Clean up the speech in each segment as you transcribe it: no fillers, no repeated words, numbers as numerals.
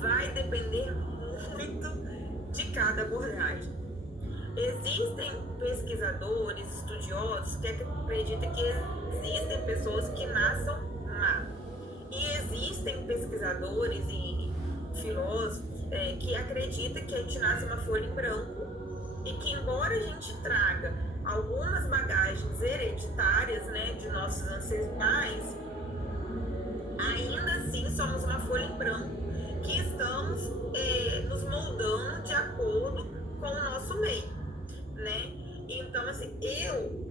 vai depender muito de cada abordagem. Existem pesquisadores, estudiosos que acreditam que existem pessoas que nasçam má. E existem pesquisadores e filósofos que acreditam que a gente nasce uma folha em branco e que, embora a gente traga algumas bagagens hereditárias, né, de nossos ancestrais, ainda assim somos uma folha em branco que estamos nos moldando de acordo com o nosso meio, né? Então, assim,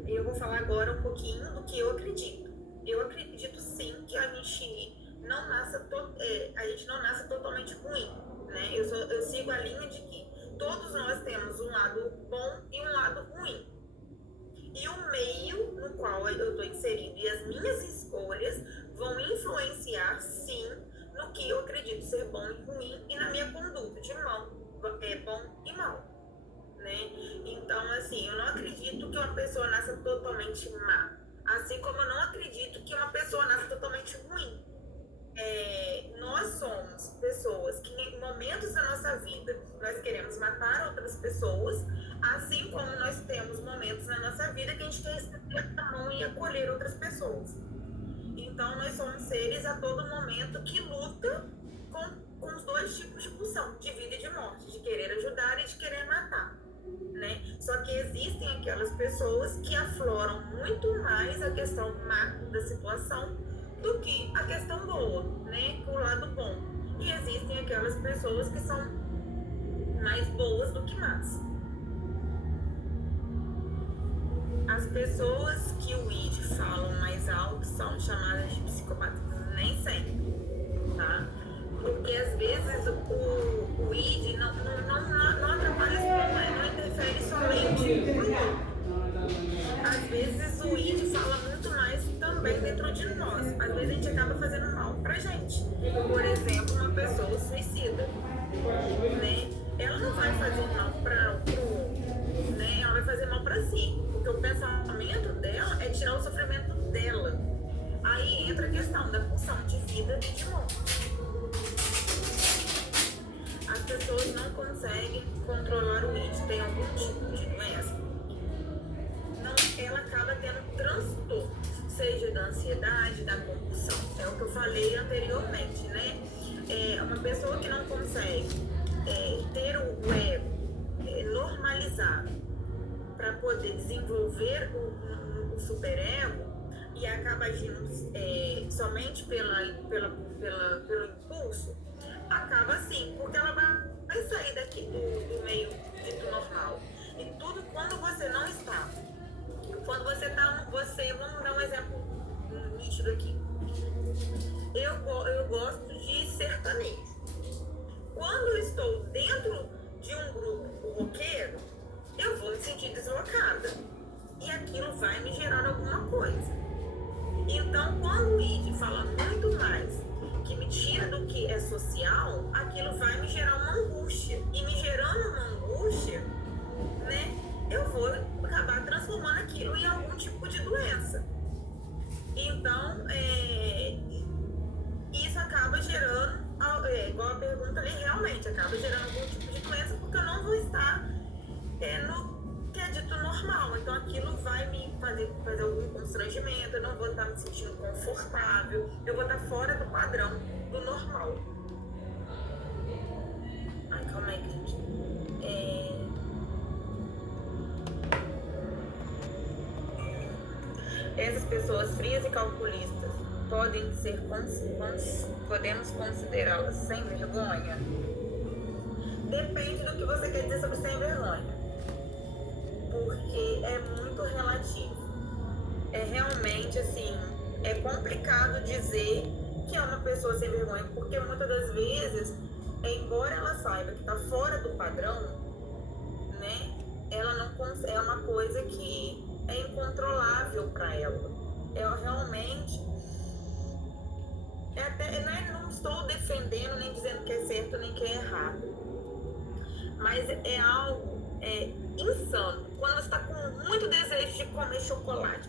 eu vou falar agora um pouquinho do que eu acredito. Eu acredito sim que a gente não nasce totalmente ruim, né? Eu sigo a linha de que todos nós temos um lado bom e um lado ruim. E o meio no qual eu estou inserindo e as minhas escolhas vão influenciar, sim, no que eu acredito ser bom e ruim e na minha conduta de bom e mal, né? Então, assim, eu não acredito que uma pessoa nasça totalmente má, assim como eu não acredito que uma pessoa nasça totalmente ruim. Nós somos pessoas que em momentos da nossa vida nós queremos matar outras pessoas, assim como nós temos momentos na nossa vida que a gente quer estender a mão e acolher outras pessoas. Então nós somos seres a todo momento que lutam com os dois tipos de pulsão, de vida e de morte, de querer ajudar e de querer matar, né? Só que existem aquelas pessoas que afloram muito mais a questão má da situação do que a questão boa, né? O lado bom. E existem aquelas pessoas que são mais boas do que más. As pessoas que o ID falam mais alto são chamadas de psicopatas, nem sempre, tá? Porque às vezes o ID não atrapalha, não interfere somente no outro. Às vezes o ID fala muito mais também dentro de nós. Às vezes a gente acaba fazendo mal pra gente. Por exemplo, uma pessoa suicida, né? Ela não vai fazer mal pro outro, né? Ela vai fazer mal pra si. Porque o pensamento dela é tirar o sofrimento dela. Aí entra a questão da pulsão de vida e de morte. As pessoas não conseguem controlar o ID. Tem algum tipo de doença? Não, ela acaba tendo transtorno, seja da ansiedade, da compulsão. É o que eu falei anteriormente, né? Uma pessoa que não consegue ter o ego normalizado para poder desenvolver o superego e acaba agindo somente pelo impulso, acaba assim, porque ela vai sair daqui do meio dito normal. E tudo quando você não está. Quando você tá, vamos dar um exemplo nítido aqui. Eu gosto de sertanejo. Quando eu estou dentro de um grupo roqueiro, eu vou me sentir deslocada. E aquilo vai me gerar alguma coisa. Então, quando o ID fala muito mais que me tira do que é social, aquilo vai me gerar uma angústia. E me gerando uma angústia, né, eu vou acabar transformando aquilo em algum tipo de doença. Então, isso acaba gerando, igual a pergunta ali, realmente acaba gerando algum tipo de doença, porque eu não vou estar no que é dito normal. Então aquilo vai me fazer algum constrangimento, eu não vou estar me sentindo confortável, eu vou estar fora do padrão do normal. Ai, calma aí, gente. Essas pessoas frias e calculistas podemos considerá-las sem vergonha? Depende do que você quer dizer sobre sem vergonha, porque é muito relativo. É realmente assim, é complicado dizer que é uma pessoa sem vergonha, porque muitas das vezes, embora ela saiba que está fora do padrão, né, ela não consegue, é uma coisa que é incontrolável para ela. Eu realmente não estou defendendo nem dizendo que é certo nem que é errado, mas é algo insano. Quando você está com muito desejo de comer chocolate,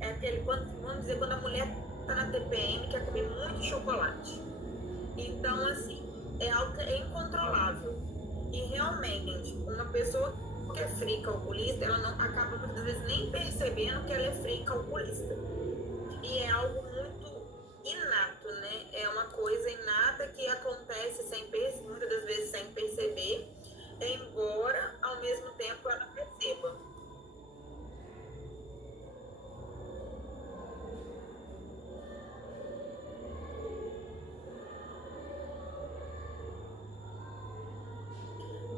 é aquele, vamos dizer, quando a mulher está na TPM, quer comer muito chocolate. Então, assim, é algo que é incontrolável. E realmente, uma pessoa que é fria calculista, ela não acaba muitas vezes nem percebendo que ela é fria calculista. E é algo muito inato, né? É uma coisa inata que acontece muitas das vezes sem perceber, embora ao mesmo tempo ela perceba.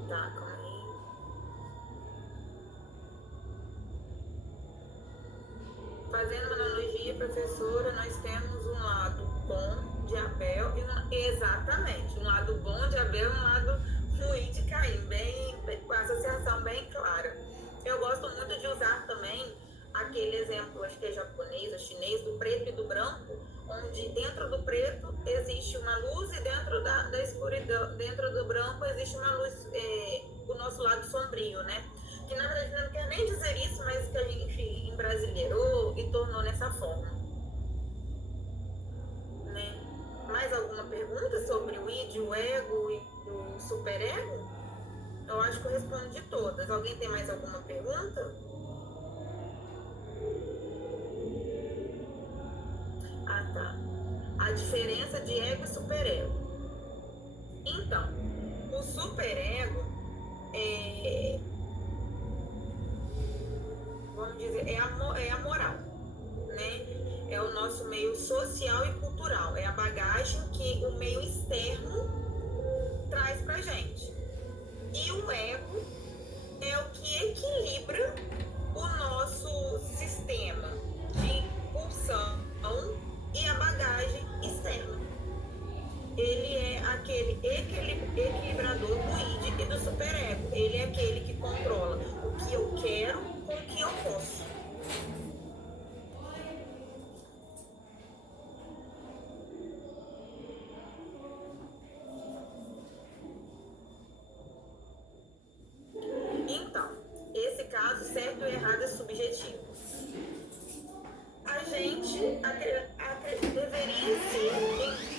Tá, calma aí. Fazendo uma analogia, professora, nós temos um lado bom de Abel e exatamente, um lado bom de Abel e um lado ruim de Caim, com a associação bem clara. Eu gosto muito de usar também aquele exemplo, acho que é japonês ou chinês, do preto e do branco, onde dentro do preto existe uma luz e dentro da escuridão, dentro do branco existe uma luz, o nosso lado sombrio, né? Que na verdade não quer nem dizer isso, mas que a gente embrasileirou e tornou nessa forma. Né? Mais alguma pergunta sobre o id, o ego e o superego? Eu acho que eu respondi todas. Alguém tem mais alguma pergunta? Ah, tá. A diferença de ego e superego. Então, o superego é, vamos dizer, é a moral, né? É o nosso meio social e cultural, é a bagagem que o meio externo traz pra gente. E o ego é o que equilibra o nosso sistema de pulsão e a bagagem externa. Ele é aquele equilibrador do id e do superego. Ele é aquele que controla o que eu quero com o que eu posso. Então, esse caso, certo ou errado, é subjetivo. A gente deveria ser,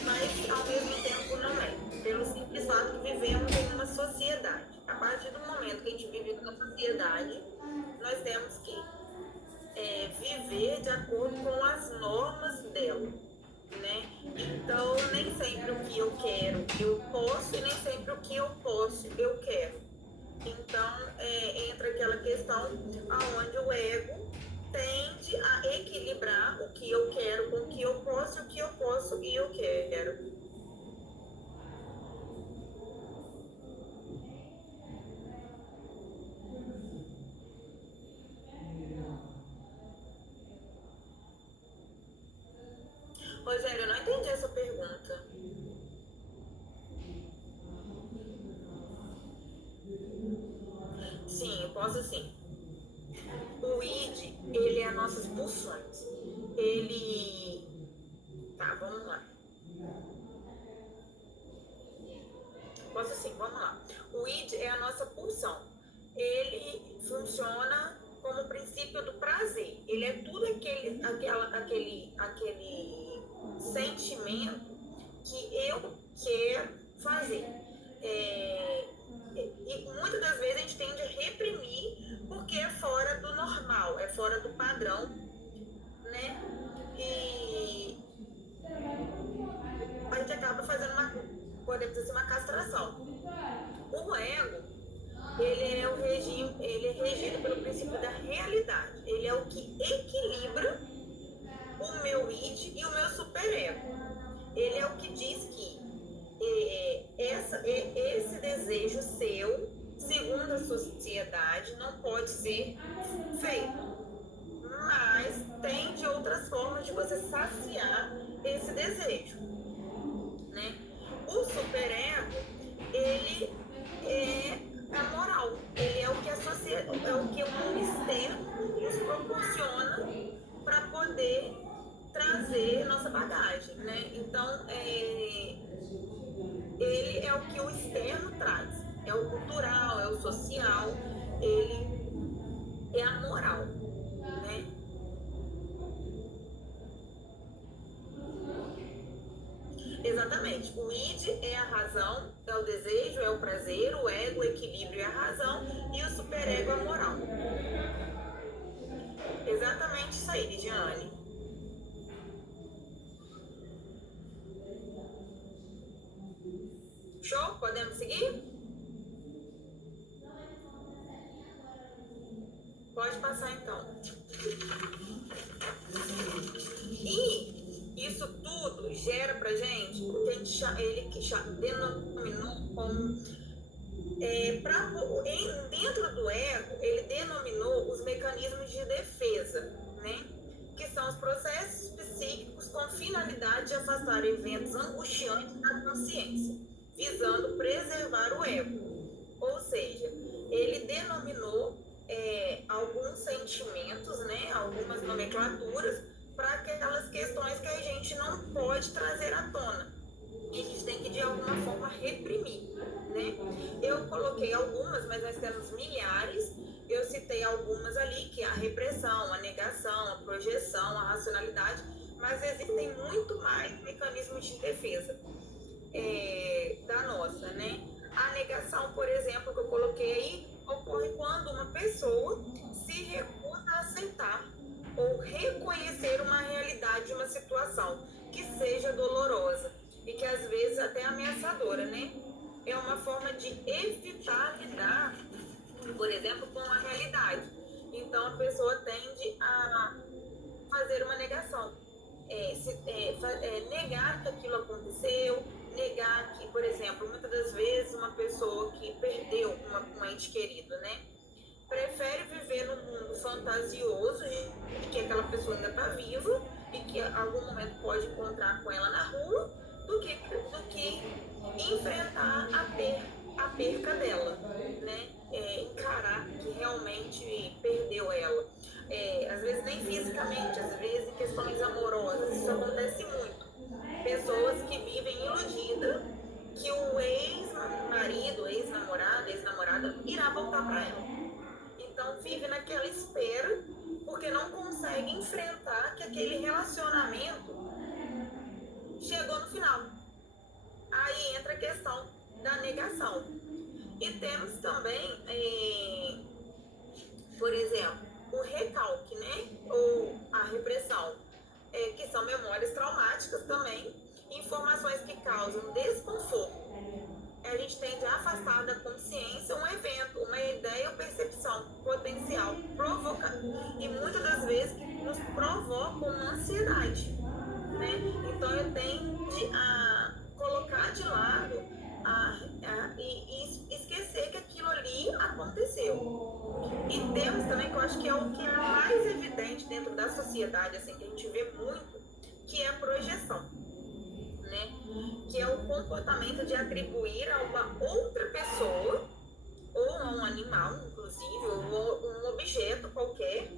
mas ao mesmo tempo não é. Pelo simples fato de vivemos em uma sociedade. A partir do momento que a gente vive em uma sociedade, nós temos que viver de acordo com as normas dela. Né? Então, nem sempre o que eu quero eu posso e nem sempre o que eu posso eu quero. Então, entra aquela questão aonde o ego tende a equilibrar o que eu quero com o que eu posso, o que eu posso e eu quero. Rogério, eu não entendi essa pergunta. Sim, eu posso sim. O id, ele é as nossas pulsões. Ele... Tá, vamos lá. Posso sim, vamos lá. O id é a nossa pulsão. Ele funciona como o princípio do prazer. Ele é tudo aquele sentimento que eu quero fazer. E muitas das vezes a gente tende a reprimir porque é fora do normal, é fora do padrão, né? E a gente acaba fazendo podemos dizer, uma castração. O ego, ele é regido pelo princípio da realidade. Ele é o que equilibra o meu id e o meu superego. Ele é o que diz que esse desejo seu, segundo a sociedade, não pode ser feito. Mas tem de outras formas de você saciar esse desejo. Né? O superego, ele é a moral, ele é o que a sociedade, é o que o mundo externo nos proporciona para poder trazer nossa bagagem, né? Então, ele é o que o externo traz, é o cultural, é o social, ele é a moral, né? Exatamente. Exatamente. O id é a razão, é o desejo, é o prazer, o ego, o equilíbrio é a razão e o superego é a moral. Exatamente isso aí, Lidiane. Show? Podemos seguir? Pode passar então. E isso tudo gera pra gente o que ele denominou como dentro do ego, ele denominou os mecanismos de defesa, né? Que são os processos psíquicos com finalidade de afastar eventos angustiantes da consciência, visando preservar o ego. Ou seja, ele denominou alguns sentimentos, né? Algumas nomenclaturas para aquelas questões que a gente não pode trazer à tona. E a gente tem que, de alguma forma, reprimir, né? Eu coloquei algumas, mas nós temos milhares. Eu citei algumas ali, que é a repressão, a negação, a projeção, a racionalidade, mas existem muito mais mecanismos de defesa da nossa, né? A negação, por exemplo, que eu coloquei aí, ocorre quando uma pessoa se recusa a aceitar ou reconhecer uma realidade de uma situação que seja dolorosa e que às vezes até ameaçadora, né? É uma forma de evitar lidar, por exemplo, com a realidade. Então a pessoa tende a fazer uma negação, negar que aquilo aconteceu, negar que, por exemplo, muitas das vezes uma pessoa que perdeu um ente querido, né? Prefere viver num mundo fantasioso de que aquela pessoa ainda está viva e que em algum momento pode encontrar com ela na rua, do que enfrentar a perca dela, né? Encarar que realmente perdeu ela. Às vezes nem fisicamente, às vezes em questões amorosas. Isso acontece muito. Pessoas que vivem iludidas que o ex-marido, ex-namorado, ex-namorada irá voltar para ela. Então vive naquela espera porque não consegue enfrentar que aquele relacionamento chegou no final. Aí entra a questão da negação. E temos também, por exemplo, o recalque, né? Ou a repressão, que são memórias traumáticas também, informações que causam desconforto. A gente tende a afastar da consciência um evento, uma ideia ou percepção potencial, e muitas das vezes nos provoca uma ansiedade, né? Então eu tendo a colocar de lado e esquecer que aquilo ali aconteceu. E temos também, que eu acho que é o que é mais evidente dentro da sociedade, assim, que a gente vê muito, que é a projeção, né? Que é o comportamento de atribuir a uma outra pessoa, ou a um animal, inclusive, ou um objeto qualquer,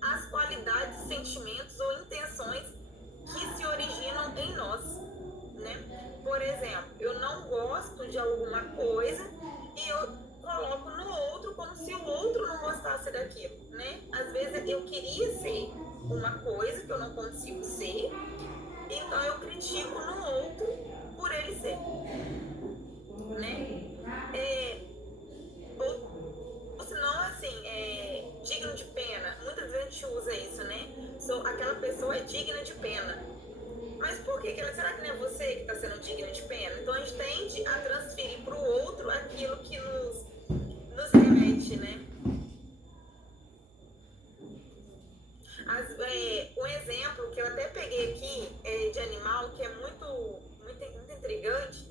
as qualidades, sentimentos ou intenções que se originam em nós, né? Por exemplo, eu não gosto de alguma coisa e eu coloco no outro como se o outro não gostasse daquilo, né? Às vezes eu queria ser uma coisa que eu não consigo ser, então eu critico no outro por ele ser, né? Ou senão, assim, digno de pena. Muitas vezes a gente usa isso, né? Aquela pessoa é digna de pena. Mas por que? Será que não é você que está sendo digna de pena? Então a gente tende a transferir para o outro aquilo que nos remete, né? Um exemplo que eu até peguei aqui de animal, que é muito intrigante,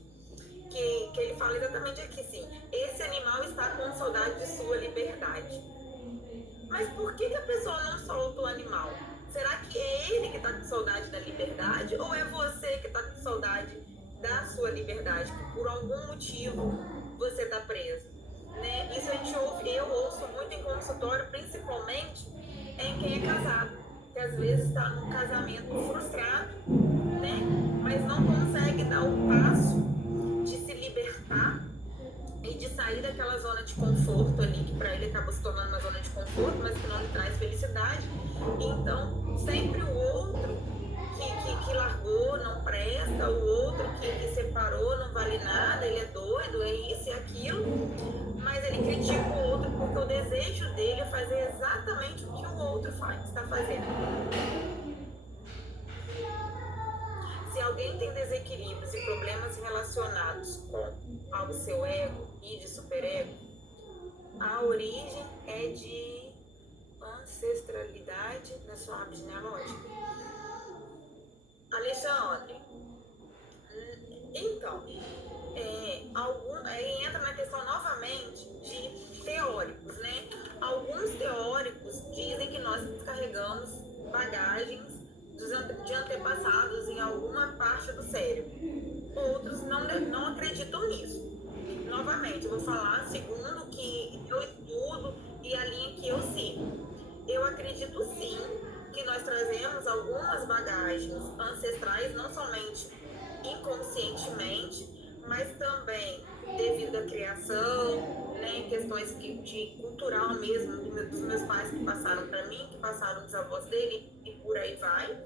que ele fala exatamente aqui, sim. Esse animal está com saudade de sua liberdade. Mas por que a pessoa não solta o animal? Será que é ele que está com saudade da liberdade ou é você que está com saudade da sua liberdade, que por algum motivo você está preso? Né? Isso a gente eu ouço muito em consultório, principalmente em quem é casado, que às vezes está num casamento frustrado, né? Mas não consegue dar o passo de se libertar e de sair daquela zona de conforto ali, que para ele acaba se tornando uma zona de conforto, mas que não lhe traz felicidade. Então, sempre o outro que largou não presta, o outro que separou não vale nada, ele é doido, é isso e aquilo, mas ele critica o outro porque o desejo dele é fazer exatamente o que o outro está fazendo. Se alguém tem desequilíbrios e problemas relacionados ao seu ego e de superego, a origem é de ancestralidade na sua árvore genealógica. Alexandre, então, aí entra na questão novamente de teóricos, né? Alguns teóricos dizem que nós carregamos bagagens de antepassados em alguma parte do cérebro. Outros não acreditam nisso. Novamente, eu vou falar segundo o que eu estudo e a linha que eu sigo. Eu acredito sim que nós trazemos algumas bagagens ancestrais, não somente inconscientemente, mas também devido à criação, né, questões de cultural mesmo, dos meus pais que passaram para mim, que passaram dos avós dele e por aí vai,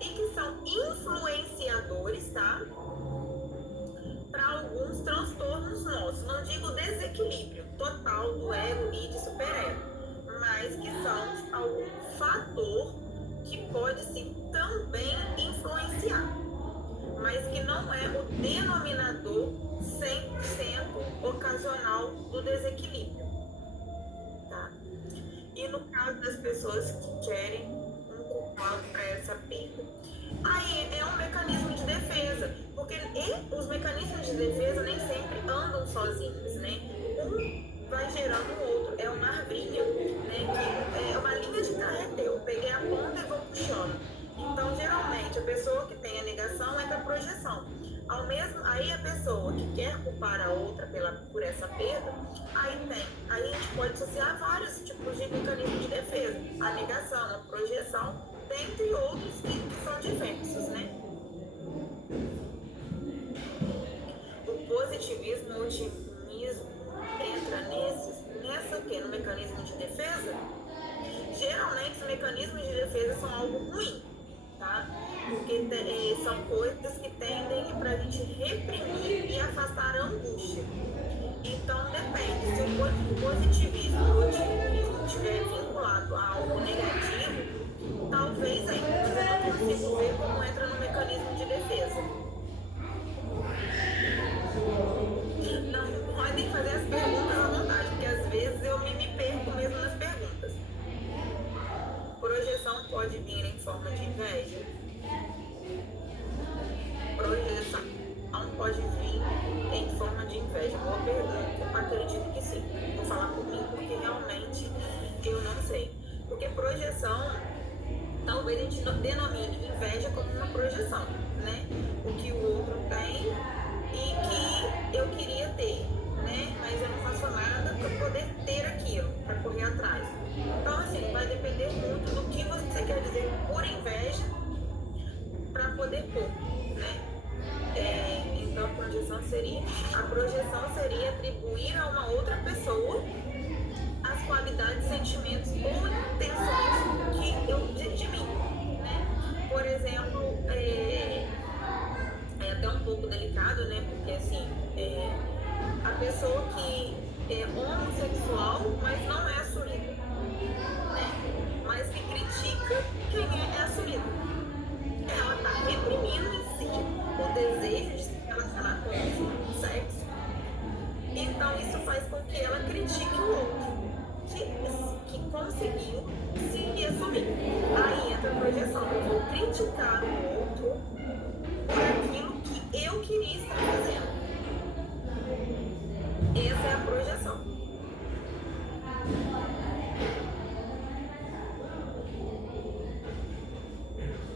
e que são influenciadores, tá? Para alguns transtornos nossos. Não digo desequilíbrio total do ego e de superego, mas que são algum fator que pode sim também influenciar, mas que não é o denominador 100% ocasional do desequilíbrio, tá? E no caso das pessoas que querem um culpado para essa perda, aí é um mecanismo de defesa, porque os mecanismos de defesa nem sempre andam sozinhos, né? Um vai gerando o outro, é uma arvinha, né? Que é uma linha de carretel. Eu peguei a ponta e vou puxando. Então, geralmente, a pessoa que tem a negação entra a projeção. Aí a pessoa que quer culpar a outra por essa perda, aí a gente pode associar vários tipos de mecanismos de defesa. A negação, a projeção, dentre outros que são diversos, né? O positivismo, o otimismo entra no mecanismo de defesa. Geralmente os mecanismos de defesa são algo ruim, tá? Porque são coisas que tendem pra gente reprimir e afastar a angústia. Então depende, se o positivismo e o otimismo estiver vinculado a algo negativo, talvez ainda, mas eu não consigo ver como entra no mecanismo de defesa. Não, podem fazer as perguntas à vontade, porque às vezes eu me perco mesmo nas perguntas. Projeção pode vir em forma de inveja? Projeção pode vir em forma de inveja? Boa pergunta. Acredito que sim. Vou falar por mim porque realmente eu não sei. Porque projeção, talvez a gente denomine inveja como uma projeção, né? O que o outro tem e que eu queria ter, né? Mas eu não faço nada para poder ter aquilo, para correr atrás. Então, assim, vai depender muito do que você quer dizer por inveja para poder pôr, né? Então, a projeção seria atribuir a uma outra pessoa as qualidades, sentimentos ou intenções de mim, né? Por exemplo, é até um pouco delicado, né? Porque, assim, a pessoa que é homossexual, mas não é assumida, né? Mas que critica quem é assumido. Ela está reprimindo em si o desejo de se relacionar com o mesmo sexo. Então isso faz com que ela critique o outro que conseguiu se assumir. Aí entra a projeção. Eu vou criticar o outro por aquilo que eu queria estar fazendo. Essa é a projeção.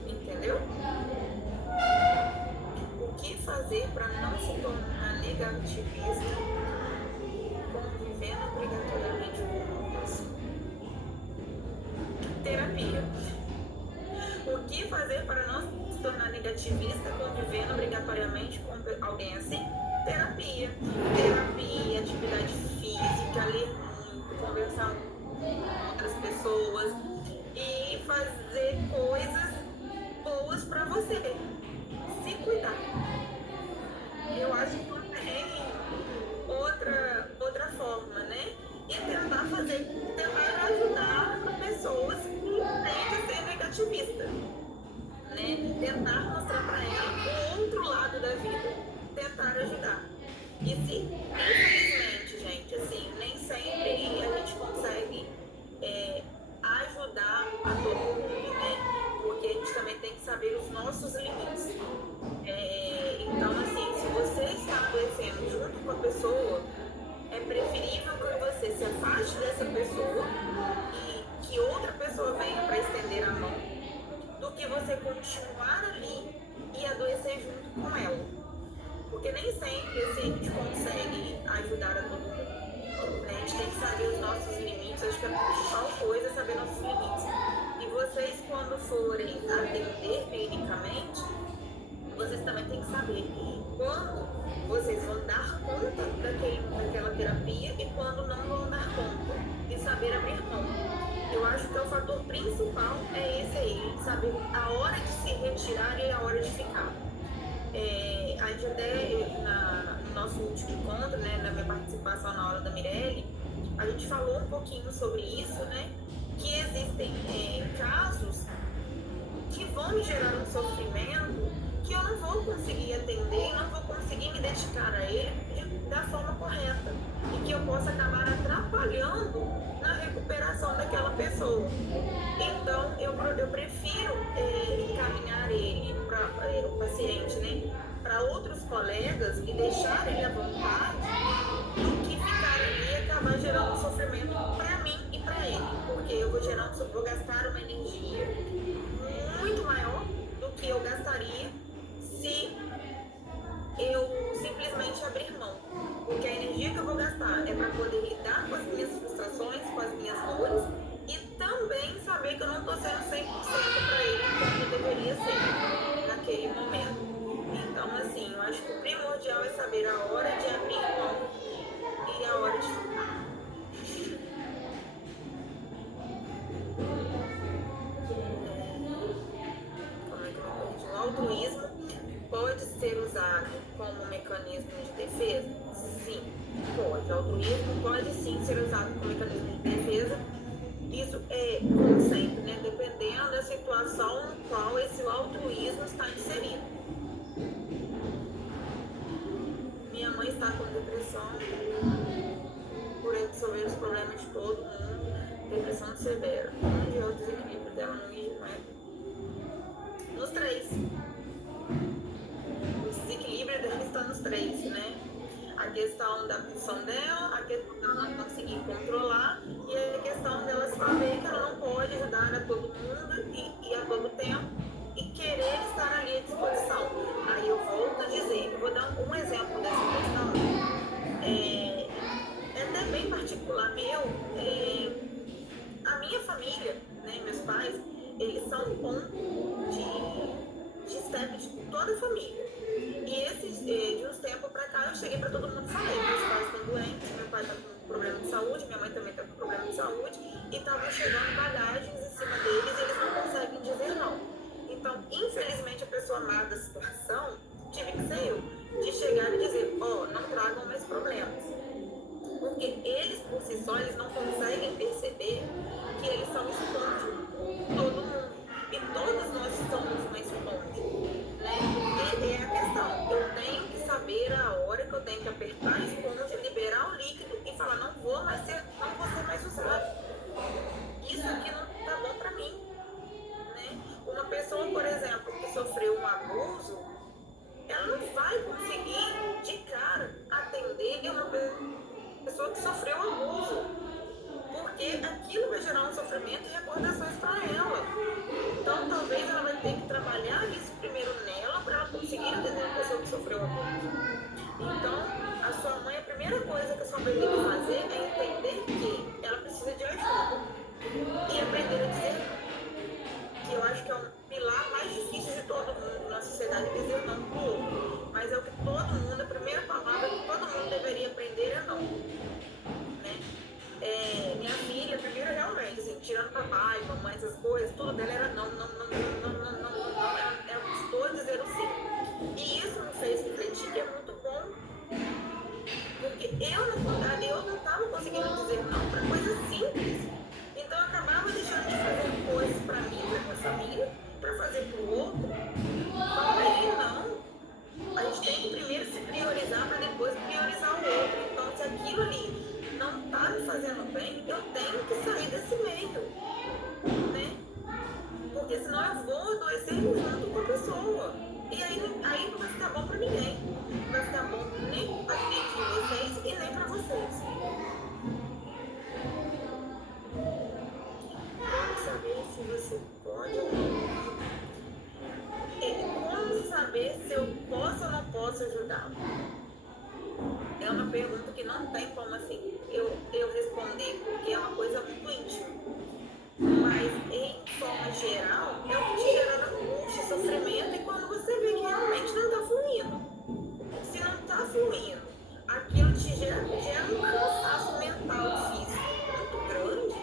Entendeu? O que fazer para não se tornar negativista, convivendo obrigatoriamente com outros? Terapia. O que fazer para não se tornar negativista, convivendo obrigatoriamente com alguém assim? Terapia, atividade física, ler muito, conversar com outras pessoas e fazer coisas boas pessoas para você se cuidar. Eu acho que não tem outra forma, né? E tentar ajudar pessoas que tendem a ser negativistas, né? Tentar mostrar para ela o outro lado da vida, tentar ajudar. E se, infelizmente, gente, assim, nem sempre a gente consegue ajudar a todo mundo, né? Porque a gente também tem que saber os nossos limites. Então, assim, se você está adoecendo junto com a pessoa, é preferível que você se afaste dessa pessoa e que outra pessoa venha para estender a mão, do que você continuar ali e adoecer junto com ela. Porque nem sempre assim, a gente consegue ajudar a todo mundo. Né? A gente tem que saber os nossos limites. Acho que a principal coisa é saber nossos limites. E vocês, quando forem atender clinicamente, vocês também têm que saber quando vocês vão dar conta daquela terapia e quando não vão dar conta. E saber abrir mão. Eu acho que o fator principal é esse aí, saber a hora de se retirar e a hora de ficar. A gente até, no nosso último encontro, né, na minha participação na aula da Mirelle, a gente falou um pouquinho sobre isso, né, que existem casos que vão me gerar um sofrimento que eu não vou conseguir atender, não vou conseguir me dedicar a ele da forma correta e que eu possa acabar atrapalhando na recuperação daquela pessoa. Então, eu prefiro encaminhar ele, o paciente, né, para outros colegas e deixar ele à vontade do que ficar ali e acabar gerando um sofrimento para mim e para ele, porque eu vou gastar uma energia muito maior do que eu gastaria se eu simplesmente abrir mão. Porque a energia que eu vou gastar é para poder lidar com as minhas frustrações, com as minhas dores e também saber que eu não estou sendo 100% para ele como eu deveria ser naquele momento. Então, assim, eu acho que o primordial é saber a hora de abrir mão e a hora de ficar. Como é que eu me perdi? O altruísmo pode ser usado como mecanismo de defesa? Sim, pode. O altruísmo pode sim ser usado como mecanismo de defesa. Isso é, como sempre, né, dependendo da situação no qual esse altruísmo está inserido. Minha mãe está com depressão por absorver os problemas de todo mundo, depressão severa. Onde é o desequilíbrio dela no ismo? Nos três. O desequilíbrio dela está nos três, né? A questão da função dela, a questão dela não conseguir controlar e a questão dela saber que ela não pode ajudar a todo mundo e a todo tempo e querer estar ali à disposição. Aí eu volto a dizer, eu vou dar um exemplo dessa questão. É até bem particular meu. A minha família, né, meus pais, eles são um ponto de step de toda a família. E de uns tempos pra cá, eu cheguei pra todo mundo e falei, meus pais estão doentes, meu pai tá com problema de saúde, minha mãe também tá com problema de saúde, e estavam chegando bagagens em cima deles e eles não conseguem dizer não. Então, infelizmente, a pessoa má da situação tive que ser eu, de chegar e dizer, não tragam mais problemas. Porque eles, por si só, eles não conseguem perceber que eles são esponja, todo mundo. E todos nós somos uma esponja, né? E é a questão, eu tenho que saber a hora que eu tenho que apertar a esponja, liberar o líquido e falar, não vou ser mais usado. Isso aqui não tá bom pra mim, né? Uma pessoa, por exemplo, que sofreu um abuso, ela não vai conseguir de cara atender uma pessoa que sofreu um abuso, porque aquilo vai gerar um sofrimento e recordações para ela. Então, talvez ela vai ter que trabalhar isso primeiro nela para ela conseguir atender uma pessoa que sofreu um abuso. Então, a sua mãe, a primeira coisa que a sua mãe tem que fazer é entender que ela precisa de ajuda e aprender a dizer não. Que eu acho que é um pilar mais difícil de todo mundo na sociedade, dizer não pro outro. Mas é o que todo mundo, a primeira palavra que todo mundo deveria aprender é não. Né? Minha filha, primeiro realmente, assim, tirando papai, mamãe, essas coisas, tudo dela era não. eu não estava conseguindo dizer não para coisas simples. Então eu acabava deixando de fazer coisas para mim, para minha família, para fazer para o outro. Então aí não. A gente tem que primeiro se priorizar para depois priorizar o outro. Então se aquilo ali não está me fazendo bem, eu tenho que sair desse meio, né? Porque senão eu vou adoecer junto com a pessoa. E aí não vai ficar bom para ninguém. Não vai ficar bom nem para vocês e nem para vocês. Como saber se você pode ou não? Como saber se eu posso ou não posso ajudá-lo? É uma pergunta que não tem como assim eu responder, porque é uma coisa muito íntima. Mas em forma geral, é o que te gera angústia, sofrimento, e quando você vê que realmente não está fluindo. Se não está fluindo, aquilo te gera um cansaço mental, físico muito grande,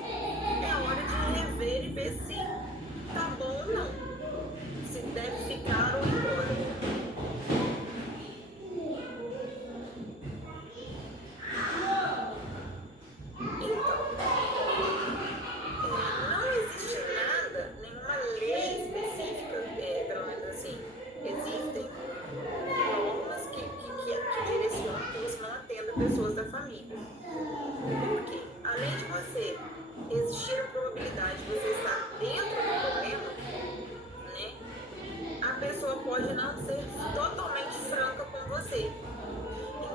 é hora de rever e ver se tá bom ou não. Se deve ficar ou ir embora. Pessoas da família. Porque, além de você existir a probabilidade de você estar dentro do problema, né, a pessoa pode não ser totalmente franca com você.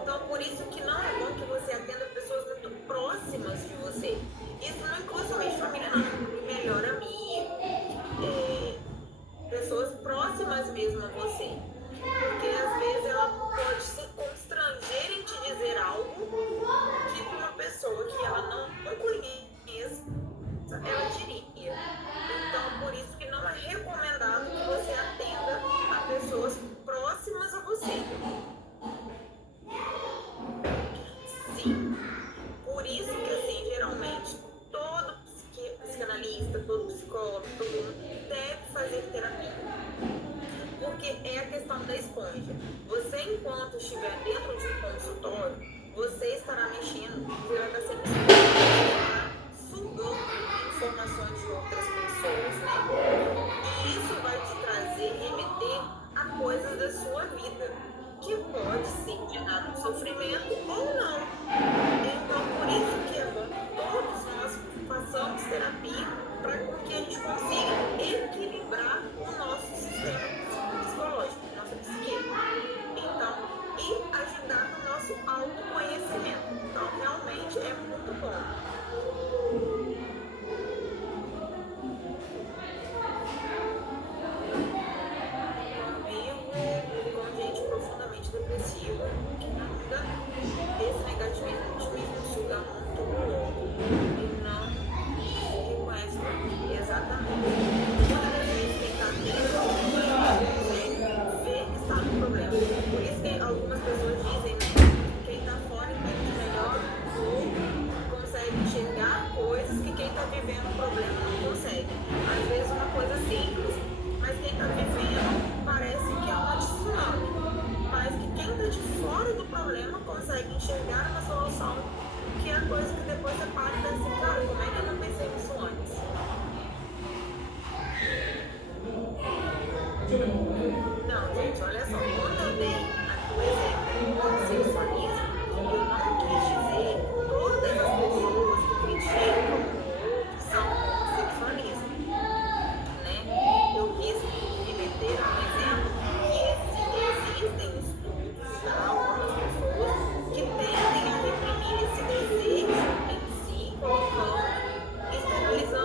Então, por isso que não é bom que você atenda pessoas muito próximas de você. Isso não inclui somente família, não. Inclui melhor amigo, pessoas próximas mesmo a você. Porque às vezes ela pode se constranger em te dizer algo que uma pessoa que ela não conhece, ela diria. Então, por isso que não é recomendado que você atenda a pessoas próximas a você. Sim. Por isso que, assim, geralmente, todo psicanalista, todo psicólogo, todo mundo deve fazer terapia. Porque é a questão da esponja. Você, enquanto estiver dentro de um consultório, você estará mexendo, você vai estar sempre sugando informações de outras pessoas, né? E isso vai te trazer, remeter a coisas da sua vida, que pode sim gerar um sofrimento ou não. Então, por isso que é bom que todos nós façamos terapia para que a gente consiga equilibrar o nosso sistema psicológico, nossa psique. Então, e ajudar no nosso autoconhecimento. Então, realmente é muito bom. Convivo com gente profundamente depressiva, que não muda esse negativismo suga muito e não reconhece exatamente. Todas as vezes que está dentro vê que está no problema. Por isso que algumas pessoas dizem, né, quem está fora entende melhor ou consegue enxergar coisas que quem está vivendo o problema não consegue. Às vezes uma coisa simples, mas quem está vivendo parece que é uma tsunami. Mas que quem está de fora do problema consegue enxergar uma solução, que é a coisa que depois você para e pensa assim, cara, como é que eu não pensei nisso antes? Não, gente, olha só, quando eu dei o exemplo do homossexualismo, eu não quis dizer que todas as pessoas que criticam são homossexualismo, né? Eu quis me meter a um exemplo que existem estudos já, algumas pessoas que tendem a reprimir esse desejo em si, colocando, externalizando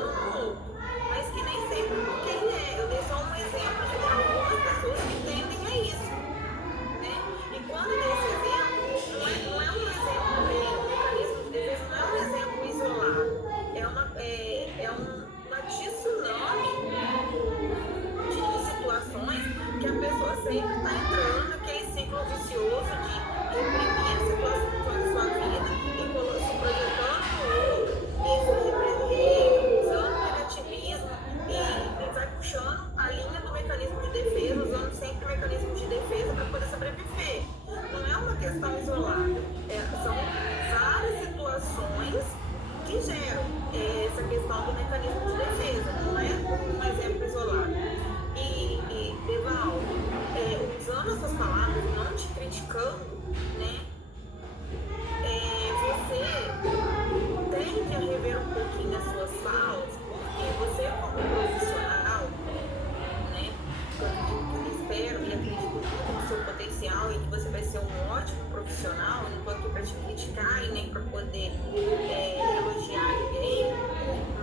profissional, não estou aqui para te criticar e nem para poder elogiar ninguém,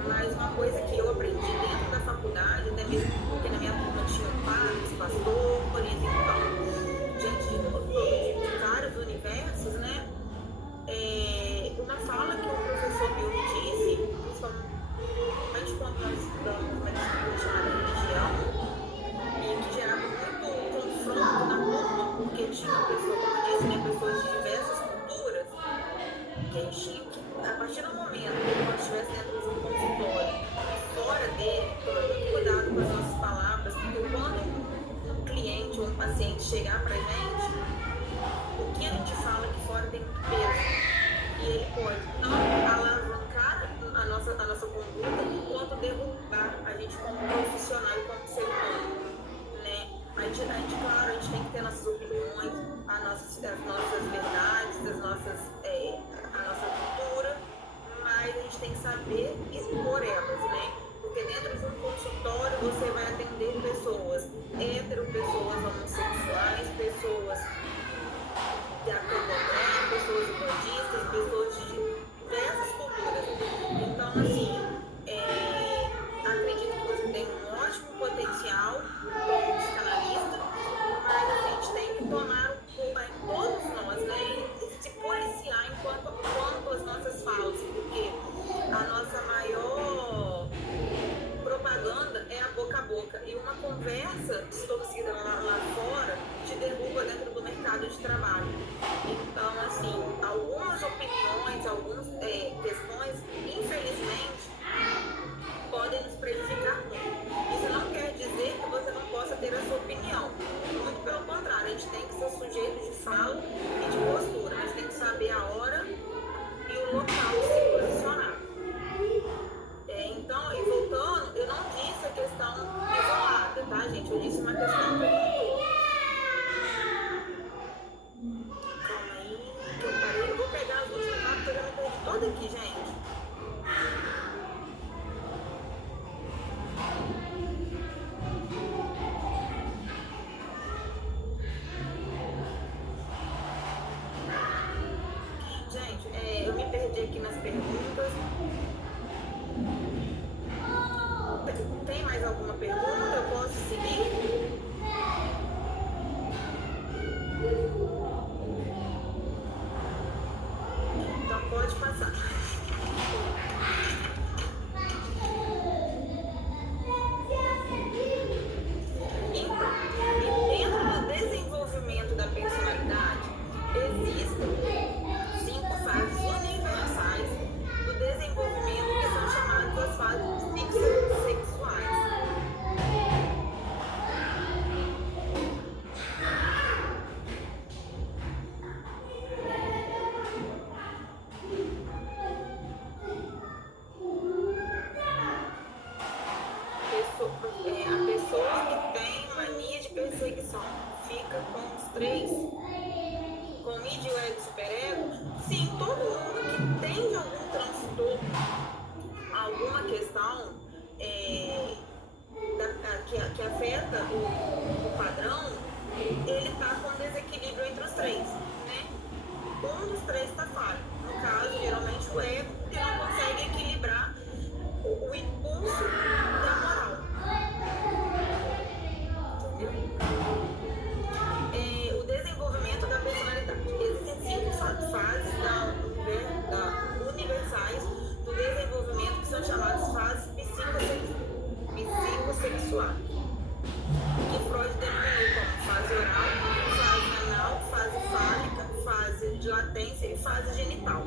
mas uma coisa que eu aprendi dentro da faculdade, até mesmo porque na minha turma tinha padres, pastores, então, gente de vários universos, né? Uma fala que o professor meu disse, principalmente quando nós estudamos uma disciplina chamada religião, e que gerava muito confronto na turma, porque tinha pessoas, como eu disse, né, pessoas de diversas culturas, que a gente tinha que, a partir do momento que nós estivesse dentro de um consultório, fora dele, tomar muito cuidado com as nossas palavras, porque quando um cliente ou um paciente chegar pra gente, o que a gente fala aqui fora tem muito peso. E ele pode não alavancar a nossa conduta, quanto derrubar a gente como profissional e como ser humano, né? A gente, claro, a gente tem que ter nossas opiniões, as nossas verdades, a nossa cultura, mas a gente tem que saber expor elas, né? Porque dentro de um consultório você vai atender pessoas hétero, pessoas homossexuais, pessoas de candomblé, pessoas budistas, pessoas de diversas culturas. Então, assim, acredito que você tem um ótimo potencial como psicanalista, mas a gente tem que tomar todos nós, né, se policiar enquanto as nossas falas, porque a nossa maior propaganda é a boca, e uma conversa distorcida lá fora te derruba dentro do mercado de trabalho. Então, assim, algumas opiniões, algumas questões, infelizmente, podem nos prejudicar muito. Isso não quer dizer que você não possa ter a sua opinião. Muito pelo contrário, a gente tem que ser sujeito de fala e de postura. A gente tem que saber a hora e o local de se posicionar. Então, e voltando, eu não disse a questão isolada, tá, gente? Eu disse uma questão como um todo. Calma aí, que eu parei. Eu vou pegar as últimas notas, porque eu já me perdi toda aqui, gente. Gente, eu me perdi aqui nas perguntas. Tem mais alguma pergunta? Eu posso seguir? Então pode passar. Então, dentro do desenvolvimento da personalidade, existem 5 fases universais do desenvolvimento que são chamadas as fases psicossexuais. A pessoa que tem mania de perseguição fica com os 3, com o id, o ego e o superego. Sim, todo mundo que tem algum transtorno, alguma questão que afeta o padrão, ele está com desequilíbrio entre os 3, né? Um dos 3 está falho. No caso, geralmente o ego, que não consegue equilibrar o impulso da moral. Entendeu? O desenvolvimento da personalidade. Existem 5 fases universais do desenvolvimento que são chamadas fases psicossexuais, que Freud denominou como fase oral, fase anal, fase fálica, fase de latência e fase genital.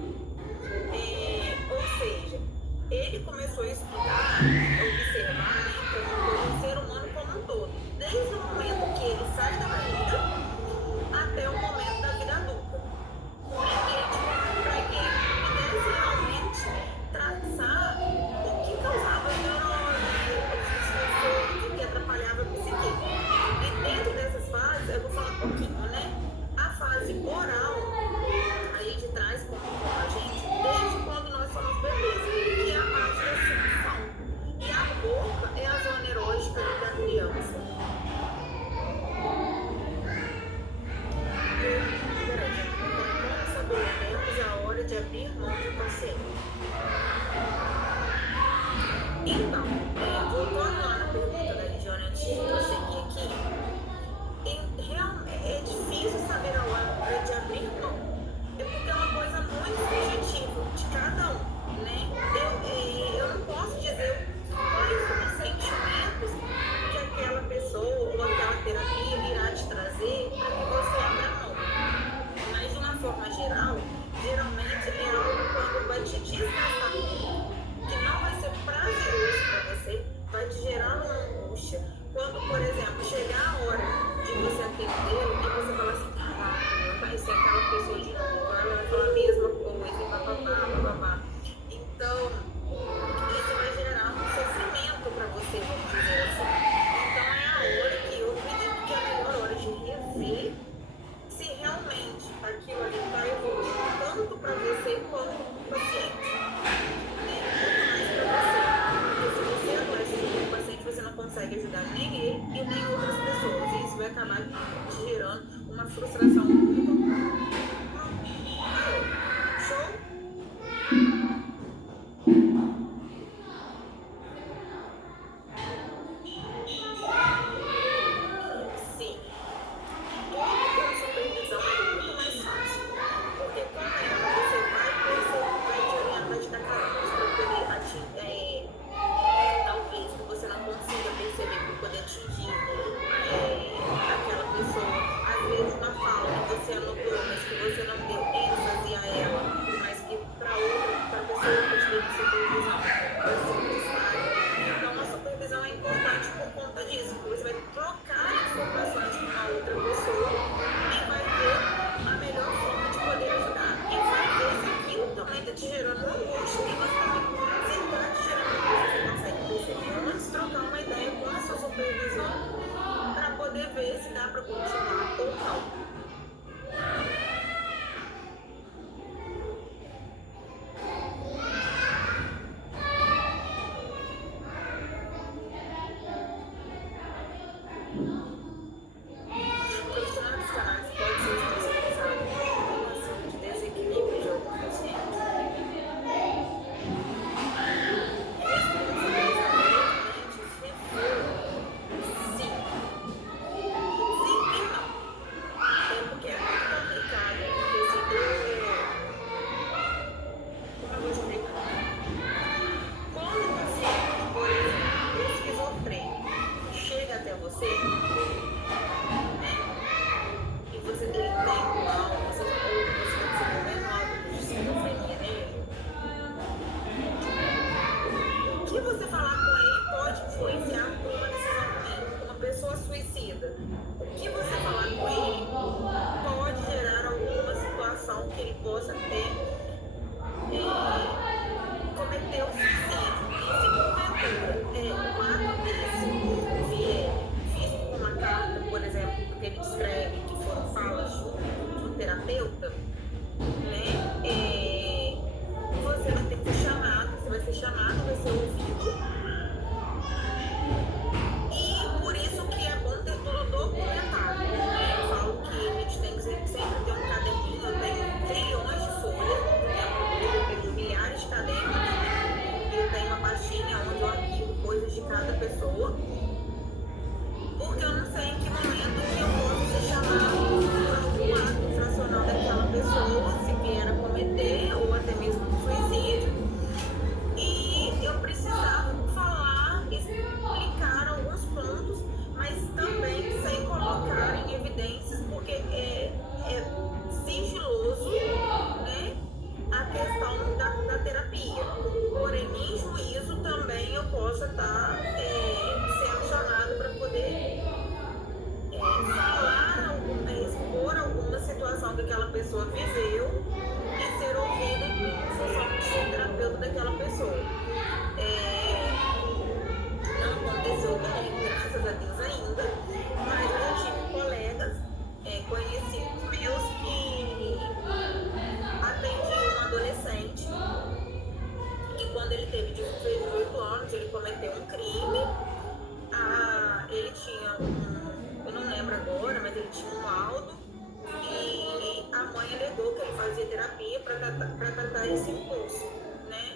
Ou seja, ele começou a estudar, a observar, né, como o ser humano como um todo, desde o momento que ele sai da barriga até o momento da vida adulta, para que ele pudesse realmente traçar o que causava neurose, o que atrapalhava a psique. E dentro dessas fases, eu vou falar um pouquinho, né? A fase oral, a gente traz como a gente desde quando nós somos bebês, que é a parte da sucção. E a boca é abrir mão de paciente. Então, voltando lá na pergunta da Lidiane, antes de eu seguir aqui, é difícil saber a hora de abrir mão. É porque é uma coisa muito subjetiva de cada um, né? Eu não posso dizer quais são os sentimentos que aquela pessoa ou aquela terapia irá te trazer para que você abra mão. Mas, de uma forma geral, geralmente é algo quando vai te desgastar muito, que não vai ser prazeroso para você, vai te gerar uma angústia. Quando, por exemplo, chegar a hora de você atender e você falar assim, caraca, eu conheci aquela pessoa de novo, ela vai falar a mesma coisa, bababá. Então, isso vai gerar um sofrimento para você, vamos dizer assim. Então, é a hora que eu acredito que é a melhor hora de rever se realmente aquilo ali está evoluindo tanto para você quanto para o paciente. Porque se você adoece com o paciente, você não consegue ajudar nem ele e nem outras pessoas. E isso vai acabar te gerando uma frustração muito grande. Show? Sim. Tudo com supervisão é muito mais fácil. Porque com ela você vai te orientar, te dar caminhos para poder talvez que você não consiga perceber para poder atingir aquela pessoa. Às vezes uma fala que você anotou, mas que você não deu ênfase a ela, mas que para a pessoa que estiver de supervisão vai ser necessário. Então a supervisão é importante por conta disso, porque você vai trocar informações com uma outra pessoa e vai ver a melhor forma de poder ajudar. E vai ver se aquilo também está te gerando angústia. E você também, se está te gerando angústia, você consegue perceber antes, trocar uma ideia com a sua supervisão para poder ver se dá para continuar ou não. O profissional de psicanálise pode ser especializado em formulação de desequilíbrio de algum paciente. Responsabilizar diretamente se for sim. Sim e não. É porque é muito complicado, porque se como eu vou explicar? Quando o paciente, por exemplo, esquizofrênico, chega até você, né, e você tem algo, você está desenvolvendo algo de esquizofrenia nele, o que você falar com ele pode influenciar por uma decisão ruim. Uma pessoa suicida, o que você falar com ele pode gerar alguma situação que ele possa ter cometer o suicídio. E se porventura um ato desse vier visto com uma carta, por exemplo, que ele descreve que foram falas de um terapeuta, né? Você vai ter que ser chamado, você vai ser chamado, vai ser ouvido. E por isso que é bom ter tudo documentado, né? Eu falo que a gente tem que sempre ter um caderninho, eu tenho trilhões de folhas, eu tenho milhares de cadernos, e eu tenho uma pastinha onde eu arquivo coisas de cada pessoa, porque eu não sei em que momento que eu posso ser chamado por algum ato infracional daquela pessoa, se vier a ligou que ele fazia terapia para tratar esse impulso, né?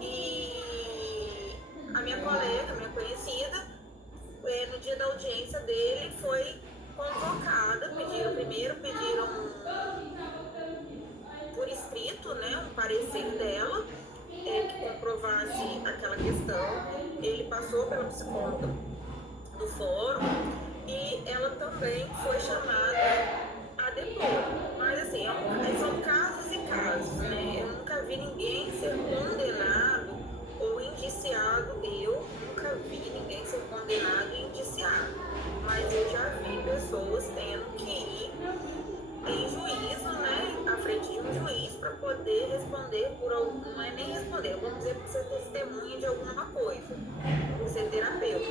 E a minha colega, minha conhecida, no dia da audiência dele, foi convocada, pediram por escrito, né, um parecer dela, que comprovasse aquela questão. Ele passou pela psicóloga do fórum e ela também foi chamada a depor. Mas assim, são casos e casos, né? Eu nunca vi ninguém ser condenado ou indiciado. Eu nunca vi ninguém ser condenado e indiciado. Mas eu já vi pessoas tendo que ir em juízo, né? À frente de um juiz para poder responder por algum. Não é nem responder, vamos dizer, por ser testemunha de alguma coisa, por ser terapeuta.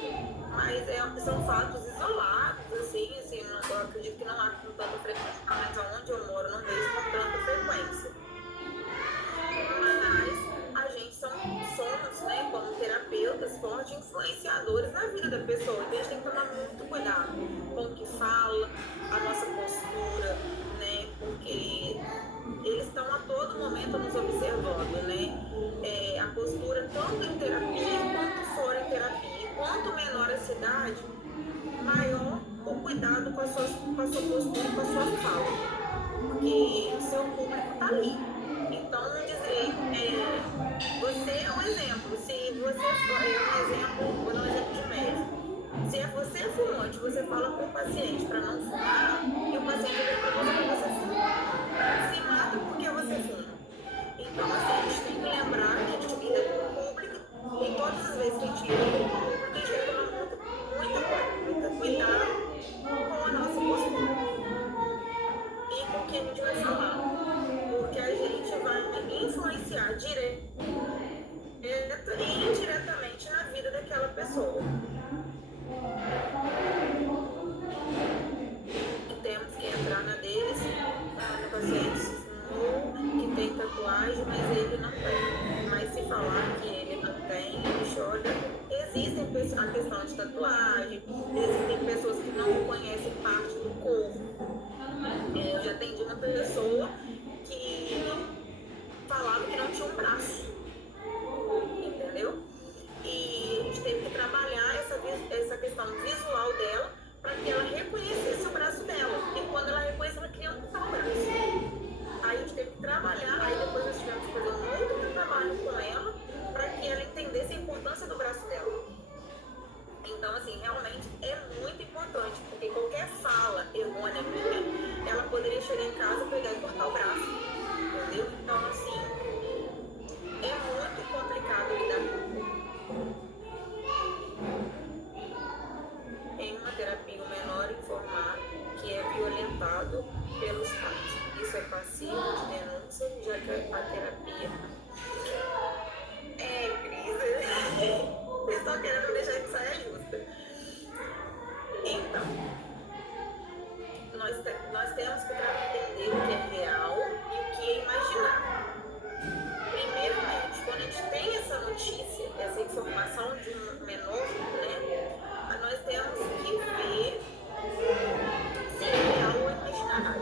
Mas são fatos isolados, assim, eu acredito que não há com tanta frequência, mas onde eu moro não vejo com tanta frequência. Mas a gente somos, né, como terapeutas, fortes influenciadores na vida da pessoa. Então a gente tem que tomar muito cuidado com o que fala, a nossa postura, né, porque eles estão a todo momento nos observando, né? A postura tanto em terapia quanto fora em terapia. E quanto menor a cidade, maior o cuidado com a sua postura e com a sua fala. Porque o seu público está ali. Então, dizer, você é um exemplo. Se você vou dar um exemplo de médico. Se você é fumante, você fala para o paciente para não fumar, e o paciente vem para você fuma. Se mata porque você fuma. Então, assim, a gente tem que lembrar que a gente lida com o público, e todas as vezes que a gente lida com o público, a gente tem que tomar muito cuidado com a nossa postura e com o que a gente vai falar. Porque a gente vai influenciar direta e indiretamente na vida daquela pessoa. Temos que entrar na deles, no paciente que tem tatuagem, mas ele não tem. Mas se falar que ele não tem, ele chora. Existem a questão de tatuagem, existem pessoas que não conhecem parte do corpo. Eu já atendi uma pessoa que falava que não tinha um braço, entendeu? E a gente teve que trabalhar essa questão visual dela para que ela reconhecesse o braço dela. E quando ela reconheceu, ela queria amputar o braço. Aí a gente teve que trabalhar, aí depois nós tivemos que fazer um outro trabalho com ela para que ela entendesse a importância do braço dela. Então, assim, realmente é muito importante, porque qualquer fala errônea minha, ela poderia chegar em casa, pegar e cortar o braço, entendeu? Então, assim, é muito complicado lidar com em uma terapia o menor informar que é violentado pelos pais. Isso é passivo de denúncia, já que a terapia Cris, vocês estão querendo deixar que saia justa. Então, nós temos que entender o que é real e o que é imaginar. Primeiramente, quando a gente tem essa notícia, essa informação de um menor, né, nós temos que ver se é real ou imaginário.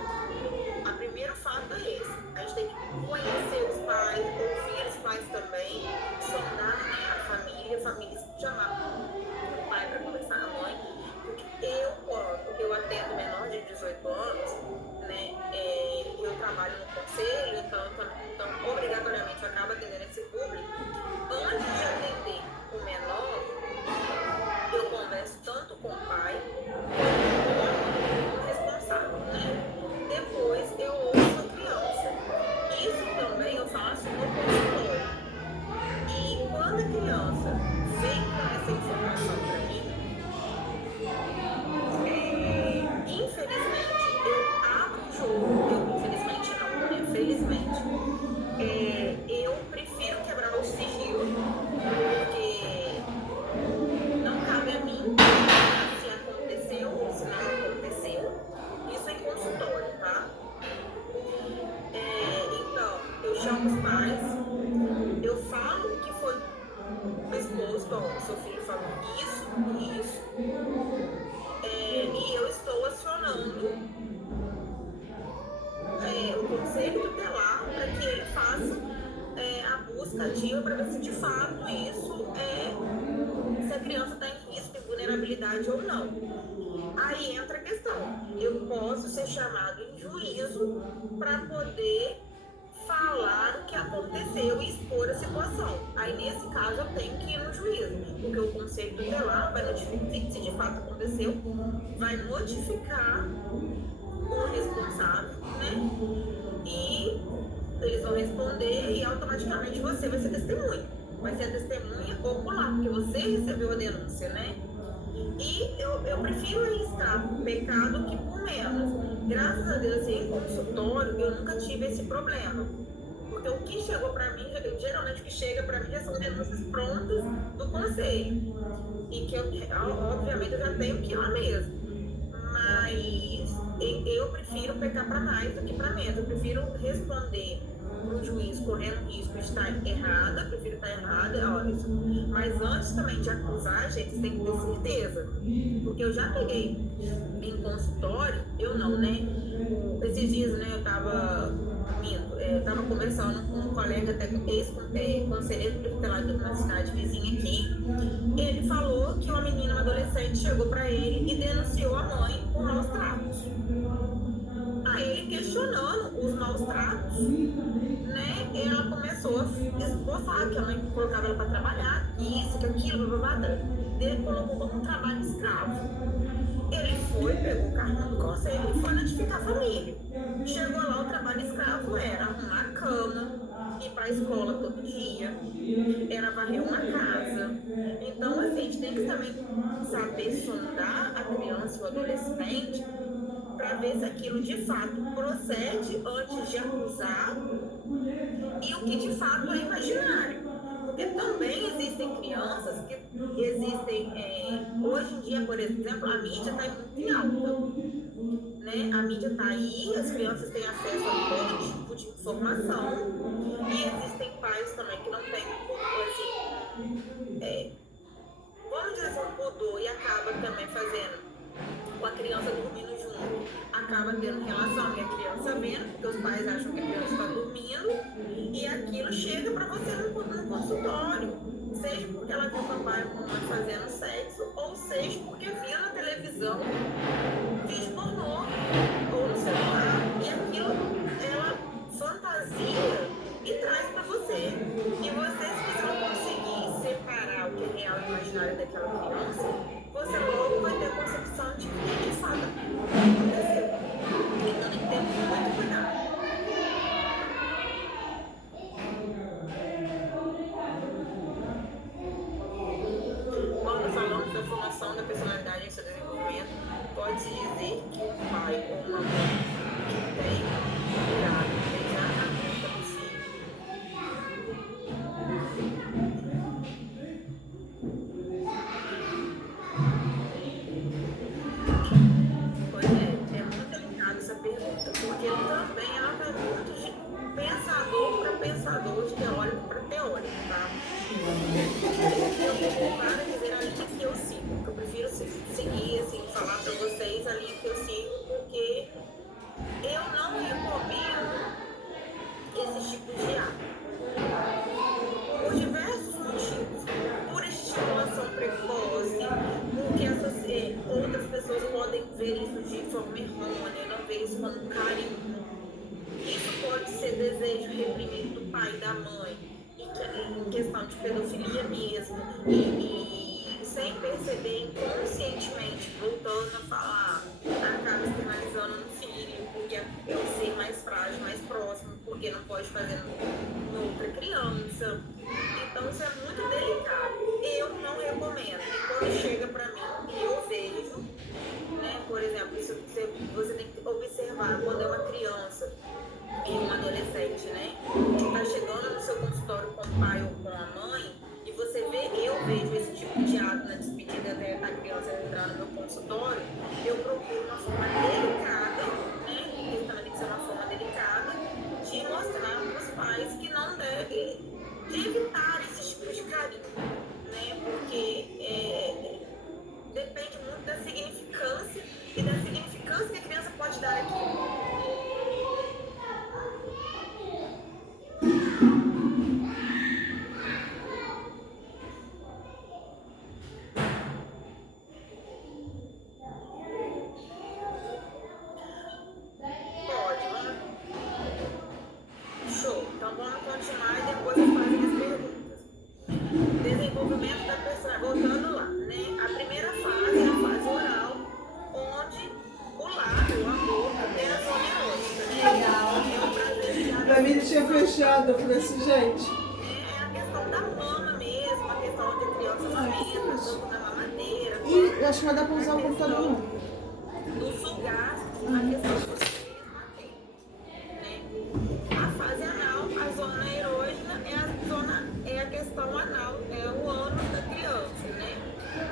O primeiro fato é esse. A gente tem que conhecer os pais, ouvir os pais também, sondar, né, a família chamar o pai para conversar, a mãe. Porque quando eu atendo menor de 18 anos, né, eu trabalho no conselho, então obrigatoriamente eu acabo atendendo esse público. Antes de atender o menor, eu converso tanto com o pai quanto com o responsável, né? Depois eu ouço a criança. Isso também eu faço no consultório. E quando a criança vem com essa informação para mim, infelizmente eu abro o jogo. Infelizmente não, né? Felizmente. Eu prefiro quebrar o sigilo, porque não cabe a mim se aconteceu ou se não aconteceu. Isso é em consultório, tá? Então, eu chamo os pais, eu falo o que foi exposto, ó, seu filho falou isso, e eu estou acionando o conselho conselho tutelar para que ele faça a busca ativa para ver se de fato isso se a criança está em risco de vulnerabilidade ou não. Aí entra a questão, eu posso ser chamado em juízo para poder falar o que aconteceu e expor a situação. Aí, nesse caso, eu tenho que ir no juízo, porque o conselho tutelar vai notificar, se de fato aconteceu, vai notificar o responsável, né? E eles vão responder e automaticamente você vai ser testemunha. Vai ser a testemunha ocular, porque você recebeu a denúncia, né? E eu prefiro arriscar pecado que por menos. Graças a Deus, assim, em consultório, eu nunca tive esse problema. Porque o que chegou para mim, geralmente o que chega para mim já são denúncias prontas do conselho. E que, obviamente, eu já tenho que ir lá mesmo. Mas eu prefiro pecar para mais do que para menos. Eu prefiro responder para o juiz correndo risco de estar errada, prefiro estar errada, olha isso. Mas antes também de acusar, gente, você tem que ter certeza. Porque eu já peguei em consultório, eu não, né? Esses dias, né, eu tava conversando com um colega, até ex-conselheiro tutelar de uma cidade vizinha aqui. Ele falou que uma menina, uma adolescente, chegou para ele e denunciou a mãe por maus tratos. Aí ele questionando os maus tratos, né? Ela começou a esboçar que a mãe colocava ela para trabalhar, isso, que aquilo, babada. Ele colocou como um trabalho escravo. Ele foi, pegou o cartão do conselho e foi notificar a família. Chegou lá, o trabalho escravo era arrumar a cama, ir para a escola todo dia, era varrer uma casa. Então, assim, a gente tem que também saber sondar a criança ou adolescente para ver se aquilo de fato procede antes de acusar e o que de fato é imaginário. Porque também existem crianças que existem, hoje em dia, por exemplo, a mídia está muito em alta, né? A mídia está aí, as crianças têm acesso a todo tipo de informação e existem pais também que não têm, assim, vamos dizer assim, um pudor e acaba também fazendo com a criança dormindo junto, acaba tendo relação e a criança vendo, porque os pais acham que a criança está dormindo, e aquilo chega para você no consultório, seja porque ela viu o papai e a mamãe fazendo sexo, ou seja porque viu na televisão vídeo pornô, ou no celular, e aquilo ela fantasia e traz para você. E você, se você não conseguir separar o que é real e imaginário daquela criança, você logo vai ter a concepção de que de fato aconteceu. Então tem que ter muito cuidado. Quando falamos da formação da personalidade em seu desenvolvimento, pode-se dizer que um pai ou uma mãe que tem cuidado beijar na boca do filho. Pois é muito delicada essa pergunta, porque também ela vai muito de pensador para pensador, de teórico para teórico, tá? Eu vou voltar a dizer a linha que eu sigo, que eu prefiro seguir, assim, falar para vocês a linha que eu sigo, porque eu não recomendo esse tipo de ato. Por diversos motivos. Por estimulação precoce, porque outras pessoas podem ver isso de forma errônea, não ver isso como um carinho. Isso pode ser desejo reprimido do pai e da mãe, em questão de pedofilia mesmo, e sem perceber inconscientemente, voltando a falar, acaba externalizando no filho, porque é o ser mais frágil, mais próximo, porque não pode fazer em outra criança. Então isso é muito delicado. Eu não recomendo. E quando chega para mim e eu vejo, né, por exemplo, isso você tem que observar quando é uma criança e uma adolescente, né, que está chegando no seu consultório com o pai ou com a mãe, e você vê, eu vejo esse tipo de ato na despedida da criança entrar no meu consultório, eu procuro uma forma delicada, né, porque também tem que ser uma forma delicada, de mostrar para os pais que não devem, de evitar esse tipo de carinho, né, porque depende muito da significância e da significância que a criança pode dar aqui. ele tinha fechado. Eu falei assim, gente. É a questão da mama mesmo, a questão onde a criança amamenta, tanto na mamadeira. E eu acho que vai dar pra usar o computador não. Do sugar, a questão do desmantém, né? A fase anal, a zona erógena é a questão anal, é o ânus da criança, né?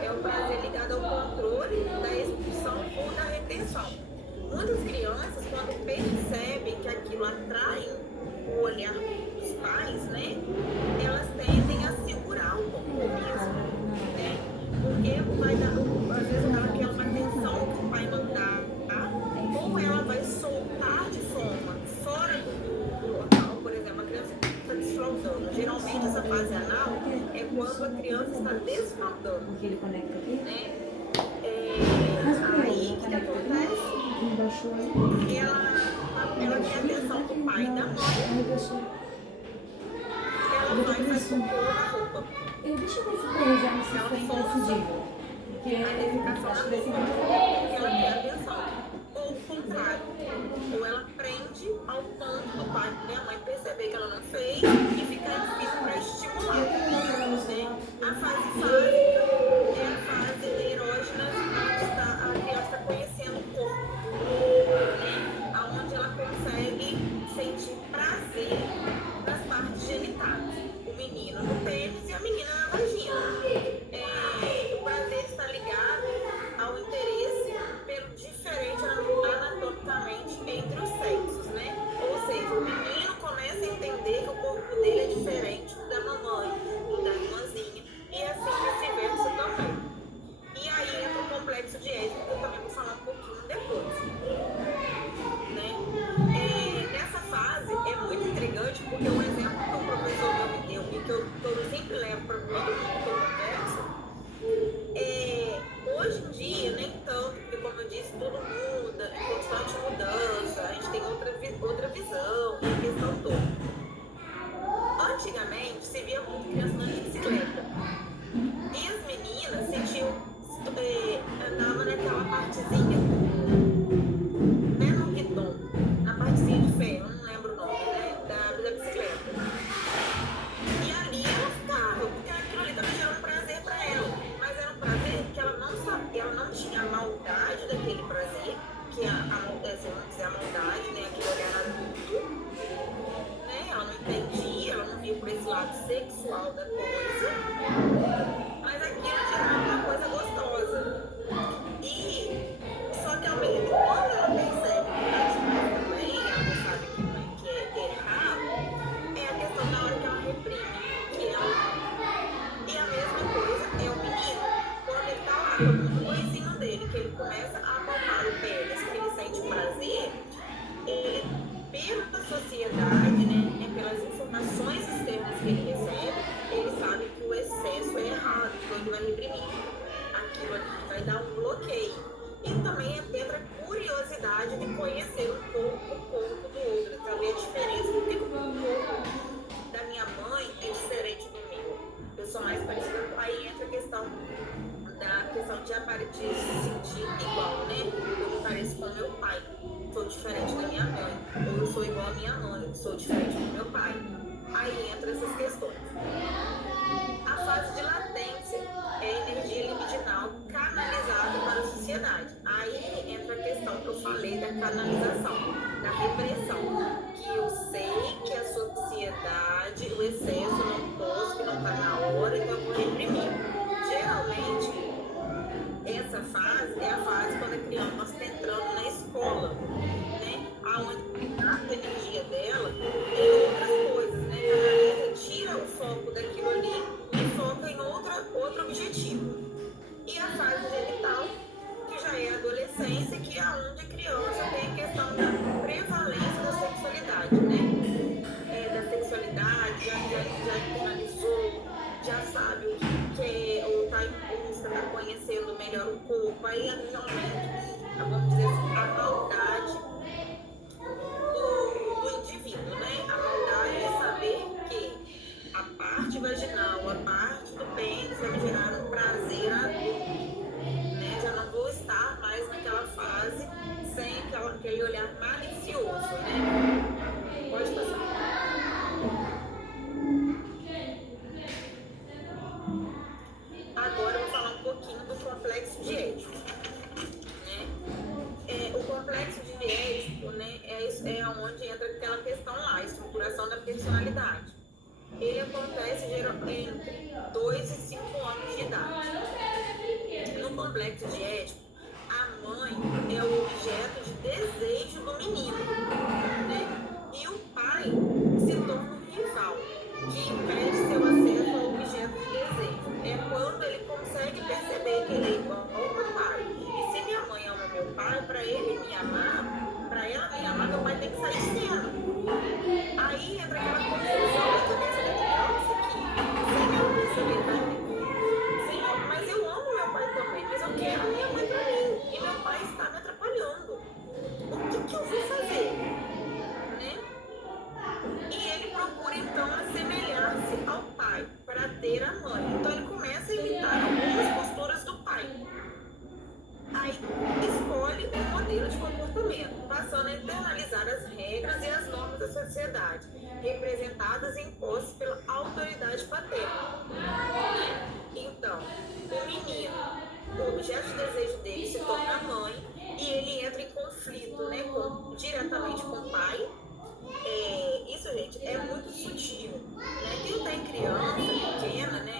É o prazer ligado ao controle da expulsão ou da retenção. Muitas crianças, quando percebem que aquilo atrai o olhar dos pais, né? Elas tendem a segurar um pouco mesmo, né? Porque vai dar, às vezes ela quer uma atenção que o pai não dá, tá? Ou ela vai soltar de forma fora do local, por exemplo, a criança está desfraldando. Geralmente essa fase anal é quando a criança está desfraldando. Porque ele conecta aqui? Né? Aí o que acontece? Ela tem a atenção do pai e da mãe. Ela vai faz cocô na roupa. Deixa eu ver se pra já não se Ela foi força imprescindível. Porque a defecação na acho que vai ser roupa, muito porque ela tem atenção. Ou o contrário. Ou ela prende ao ponto do pai e da mãe perceber que ela não fez e ficar firme para estimular. Né? A fase fásica é a fase erógena, onde a criança está conhecendo o corpo, né? Onde ela consegue sentir prazer nas partes genitais. O menino no pênis e a menina na vagina. O prazer está ligado ao interesse pelo diferente anatomicamente entre os sexos, né? Ou seja, o menino começa a entender que o corpo dele é diferente do da mamãe, do da irmãzinha, e assim vice-versa também. E aí entra o complexo de Édipo, que eu também vou falar um pouquinho depois. Né? Nessa fase é muito intrigante, porque o exemplo que o professor me deu e que eu sempre levo para todo mundo que eu converso, hoje em dia, nem tanto, porque como eu disse, tudo muda, em constante mudança, a gente tem outra visão, e a questão toda. Antigamente, se via muito criança andando de bicicleta. E as meninas andavam naquela partezinha, né, no guidão, na partezinha de ferro, não lembro o nome, né, da bicicleta. E ali ela ficava, porque aquilo ali estava gerando prazer para ela. Mas era um prazer que ela não sabia, ela não tinha a maldade daquele prazer, que vamos dizer, a maldade, né, aquele olhar adulto, né, ela não entendia, ela não via por esse lado sexual da coisa, mas aquilo gerava uma coisa gostosa. E só que ao mesmo tempo, quando ela percebe que tá demais também, ela não sabe que é errado, é a questão da hora que ela reprime, que ela. E a mesma coisa é o menino, quando ele tá lá tomando o banhozinho dele, que ele começa a palpar o pênis, que ele sente prazer, ele, pela sociedade, né, pelas informações externas que ele recebe, ele sabe que o excesso é errado, então ele vai reprimir. Aquilo ali vai dar um bloqueio. E também entra a curiosidade de conhecer o corpo do outro, saber a diferença, porque o corpo da minha mãe é diferente do meu. Eu sou mais parecida, aí entra a questão de se sentir igual, né? Eu me pareço com meu pai, sou diferente da minha mãe. Ou eu sou igual à minha mãe, sou diferente do meu pai. Aí entra essas questões. A fase de latência é a energia libidinal canalizada para a sociedade. Aí entra a questão que eu falei da canalização, da repressão. Que eu sei que a sociedade, o excesso não posso, que não está na hora, então eu vou reprimir. Geralmente, essa fase é a fase quando a criança está entrando na escola, né? Onde a energia dela em outras coisas, né? Canaliza, tira o foco daquilo ali e foca em outro objetivo. E a fase genital, que já é a adolescência, que é onde a criança tem a questão da prevalência da sexualidade, né? Da sexualidade, já internalizou, já sabe o que quer, ou está em busca, está conhecendo melhor o corpo. Aí realmente, vamos dizer assim, a maldade do indivíduo, né? A maldade é saber que a parte vaginal, a parte do pênis vai me gerar um prazer adulto, né? Já não vou estar mais naquela fase sem aquele olhar malicioso, né? Pode passar. personalidade. Ele acontece geralmente entre 2 e 5 anos de idade. No complexo de Édipo, a mãe é o objeto de desejo do menino, né? E o pai se torna um rival, que impede seu acesso ao objeto de desejo. É quando ele consegue perceber que ele é igual ao papai. E se minha mãe ama meu pai, para ele me amar, para ela me amar, meu pai tem que sair de cena. Aí entra aquela confusão na cabeça da criança que, sem ela perceber, tá? Senhor, mas eu amo meu pai também, mas eu quero a minha mãe pra mim. E meu pai está me atrapalhando. O que eu vou fazer? Né? E ele procura então assemelhar-se ao pai para ter a mãe. Então ele começa a imitar algumas posturas do pai. Aí escolhe um modelo de comportamento, passando a internalizar as regras e as normas da sociedade, representadas e impostas pela autoridade paterna. Então, o menino, o objeto de desejo dele se torna a mãe e ele entra em conflito, né, diretamente com o pai. Isso, gente, é muito sutil, né? Quem tem criança pequena, né,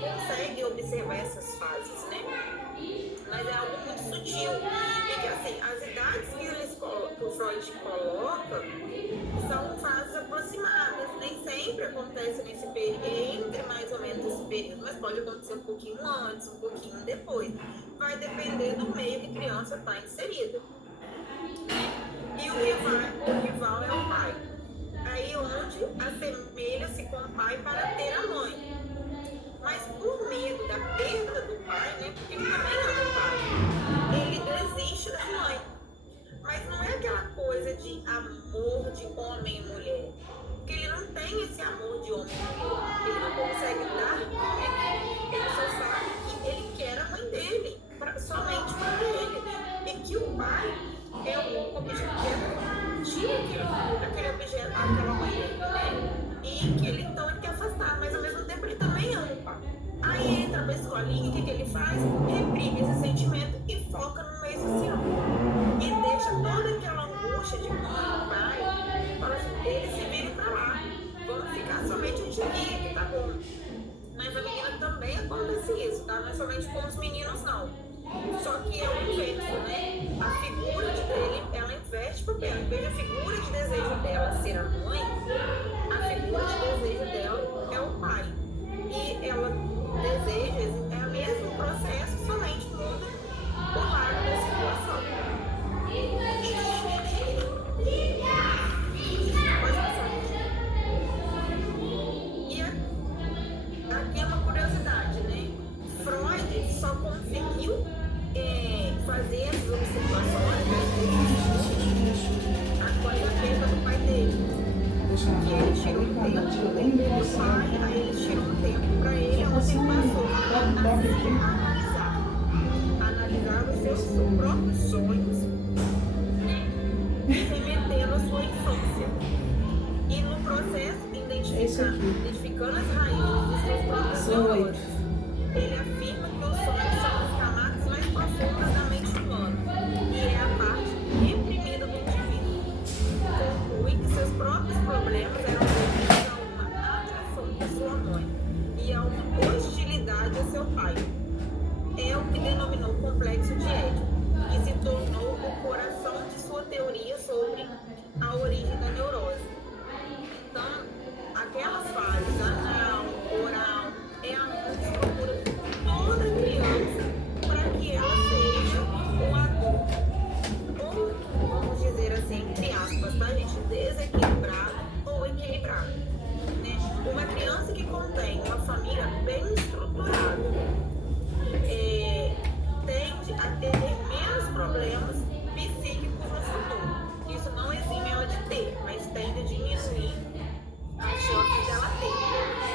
consegue observar essas fases, né? Mas é algo muito sutil. E que, assim, as idades que o Freud coloca são fases aproximadas. Nem sempre acontece nesse período, entre mais ou menos esse período, mas pode acontecer um pouquinho antes, um pouquinho depois. Vai depender do meio que a criança está inserida. E o rival é o pai. Aí onde assemelha-se com o pai para ter a mãe. Mas por medo da perda do pai, né, porque ele também ama o pai, ele desiste da mãe. Mas não é aquela coisa de amor de homem e mulher. Porque ele não tem esse amor de homem e mulher. Ele não consegue dar mãe. Ele só sabe que ele quer a mãe dele, somente para ele. E que o pai é o objeto que tira aquele objeto, aquela mãe dele, né? E que ele então ele quer afastar, mas ao mesmo tempo ele também ama o pai. Aí entra pra escolinha, o que ele faz? Reprime esse sentimento e foca no meio social. E deixa toda aquela angústia de mãe, pai, fala assim, eles se virem pra lá. Vamos ficar somente um dia, que tá bom. Mas a menina também acontece isso, tá? Não é somente com os meninos, não. Só que é o inverso, né? A figura dele, ela inverte o papel. Em vez da figura de desejo dela ser a mãe, a figura de desejo dela é o pai. E ela deseja, é o mesmo processo, somente muda o lado da situação. Pode passar. E aqui é uma curiosidade, né? Freud só conseguiu fazer essas observações, após a perda do pai dele. Que ele tirou um tempo do pai, aí ele tirou um tempo para ele, onde ele passou a analisar os seus próprios sonhos, né? E remetendo à sua infância. E no processo, identificando as raízes dos seus próprios neurônios, ele afirma que os sonhos são as camadas mais profundas da mente humana e é a parte reprimida do indivíduo. Conclui que seus próprios problemas eram devidos a uma atração de sua mãe e a uma hostilidade a seu pai. É o que denominou complexo de Édipo, que se tornou o coração de sua teoria sobre a origem da neurose. Então, aquelas fases, anal, oral, é a mãe que procura toda criança para que ela seja um adulto, ou vamos dizer assim, entre aspas, tá, gente? Desequilibrado ou equilibrado. Né? Uma criança que contém uma família bem estruturada tende a ter menos problemas psíquicos no futuro. Isso não exime ela de ter, mas tende a diminuir as chances dela ter.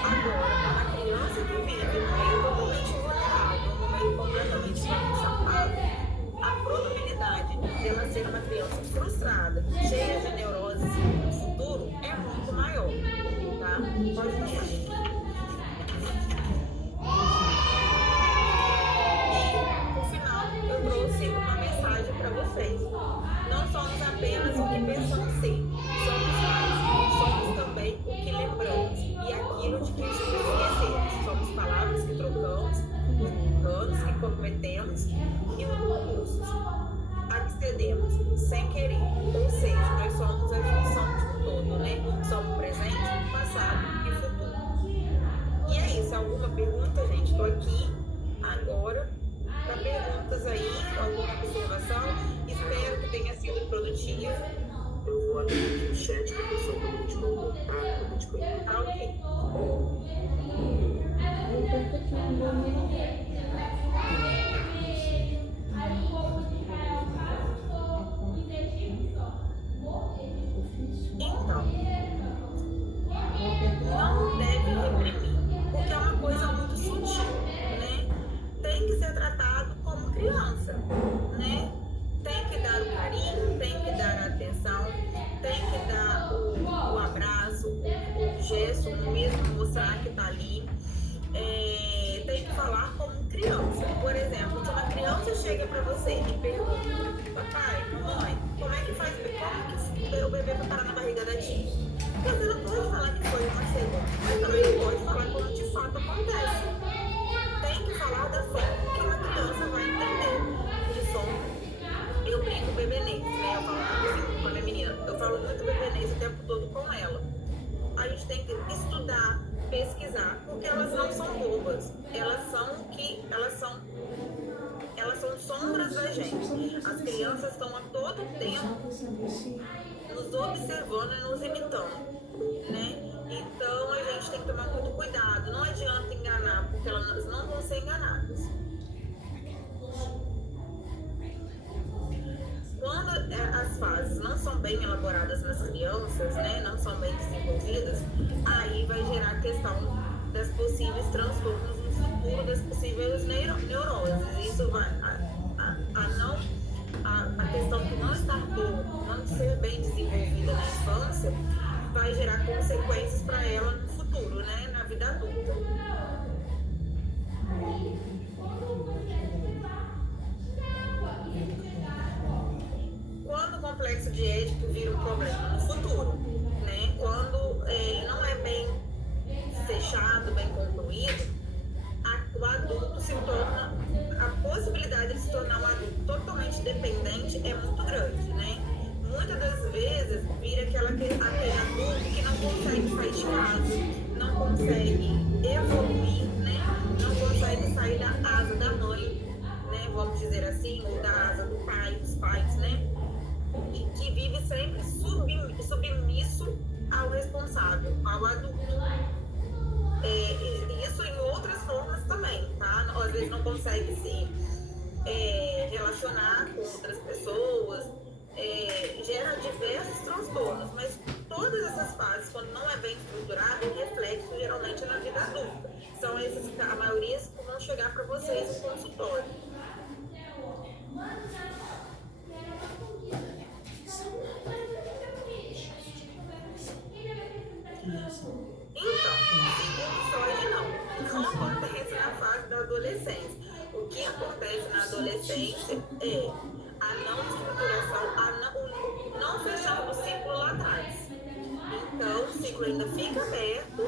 Agora, uma criança que vive no meio totalmente vulnerável, no meio completamente bagunçado, a probabilidade dela ser uma criança frustrada, cheia de neuroses no futuro, é muito maior. Tá? Pode passar. Eu trouxe uma mensagem para vocês. Não somos apenas o que pensamos ser, somos mais, somos também pergunta, gente? Estou aqui agora para perguntas aí, alguma observação. Espero que tenha sido produtivo. Eu vou abrir aqui o chat para o pessoal poder te mandar, tá? Poder te perguntar. Tá ok. Eu perco aqui um bom. Então, não deve reprimir, porque é uma coisa muito sutil, né? Tem que ser tratado como criança, né? Tem que dar o carinho, tem que dar a atenção, tem que dar o abraço, o gesto, mesmo mostrar que tá ali. Tem que falar como criança. Por exemplo, se uma criança chega para você e pergunta: papai, mamãe, como é que faz, como que o bebê vai parar na barriga da tia? Você não pode falar que foi uma segunda, mas também não pode falar como de fato acontece. Tem que falar da forma que uma criança vai entender. De som, eu brinco bebenês, né? Eu falo assim, quando é menina, eu falo muito bebenês o tempo todo com ela. A gente tem que estudar, pesquisar, porque elas não são bobas. Elas são sombras da gente. As crianças estão a todo tempo nos observando e nos imitando, né? Então a gente tem que tomar muito cuidado. Não adianta enganar, porque elas não vão ser enganadas. Quando as fases não são bem elaboradas nas crianças, né, não são bem desenvolvidas, aí vai gerar a questão das possíveis transtornos no futuro, das possíveis neuroses. Isso vai a questão de não estar boa, não ser bem desenvolvida na infância, vai gerar consequências para ela no futuro, né, na vida adulta. Quando o complexo de Édipo vira um problema no futuro, né? Quando ele não é bem fechado, bem concluído, o adulto se torna, a possibilidade de se tornar um adulto totalmente dependente é muito grande, né? Muitas das vezes vira aquele adulto que não consegue sair de casa, não consegue evoluir, né? Não consegue sair da asa da mãe, né? Vamos dizer assim, ou da asa do pai, dos pais, né? Que vive sempre submisso ao responsável, ao adulto. Isso em outras formas também, tá? Às vezes não consegue se relacionar com outras pessoas, gera diversos transtornos, mas todas essas fases, quando não é bem estruturado, reflexo geralmente na vida adulta. São esses, a maioria que vão chegar para vocês no consultório. Então, segundo Freud, não acontece na fase da adolescência. O que acontece na adolescência é a não estruturação, o não fechar o ciclo lá atrás. Então, o ciclo ainda fica aberto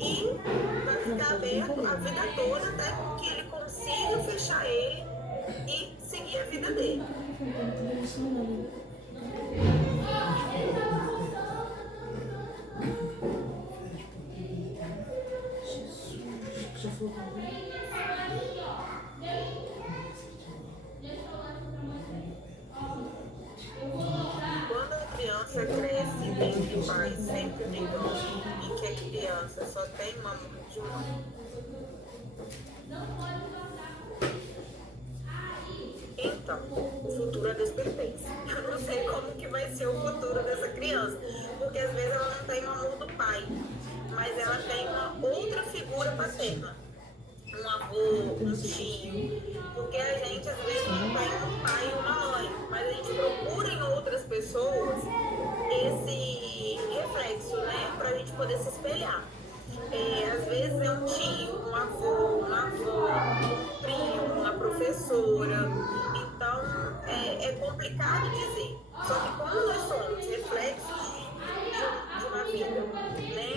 e vai ficar aberto a vida toda até que ele consiga fechar ele e seguir a vida dele. Quando a criança cresce entre pais sempre brigando e que a criança só tem uma mão de mãe, então o futuro a Deus pertence. Eu não sei como que vai ser o futuro dessa criança, porque às vezes ela não tem o amor do pai, mas ela tem uma outra figura paterna, um avô, um tio, porque a gente às vezes não tem um pai e uma mãe, mas a gente procura em outras pessoas esse reflexo, né, pra gente poder se espelhar. Às vezes é um tio, um avô, uma avó, um primo, uma professora. Então é complicado dizer. Só que como nós somos reflexos de uma vida, né,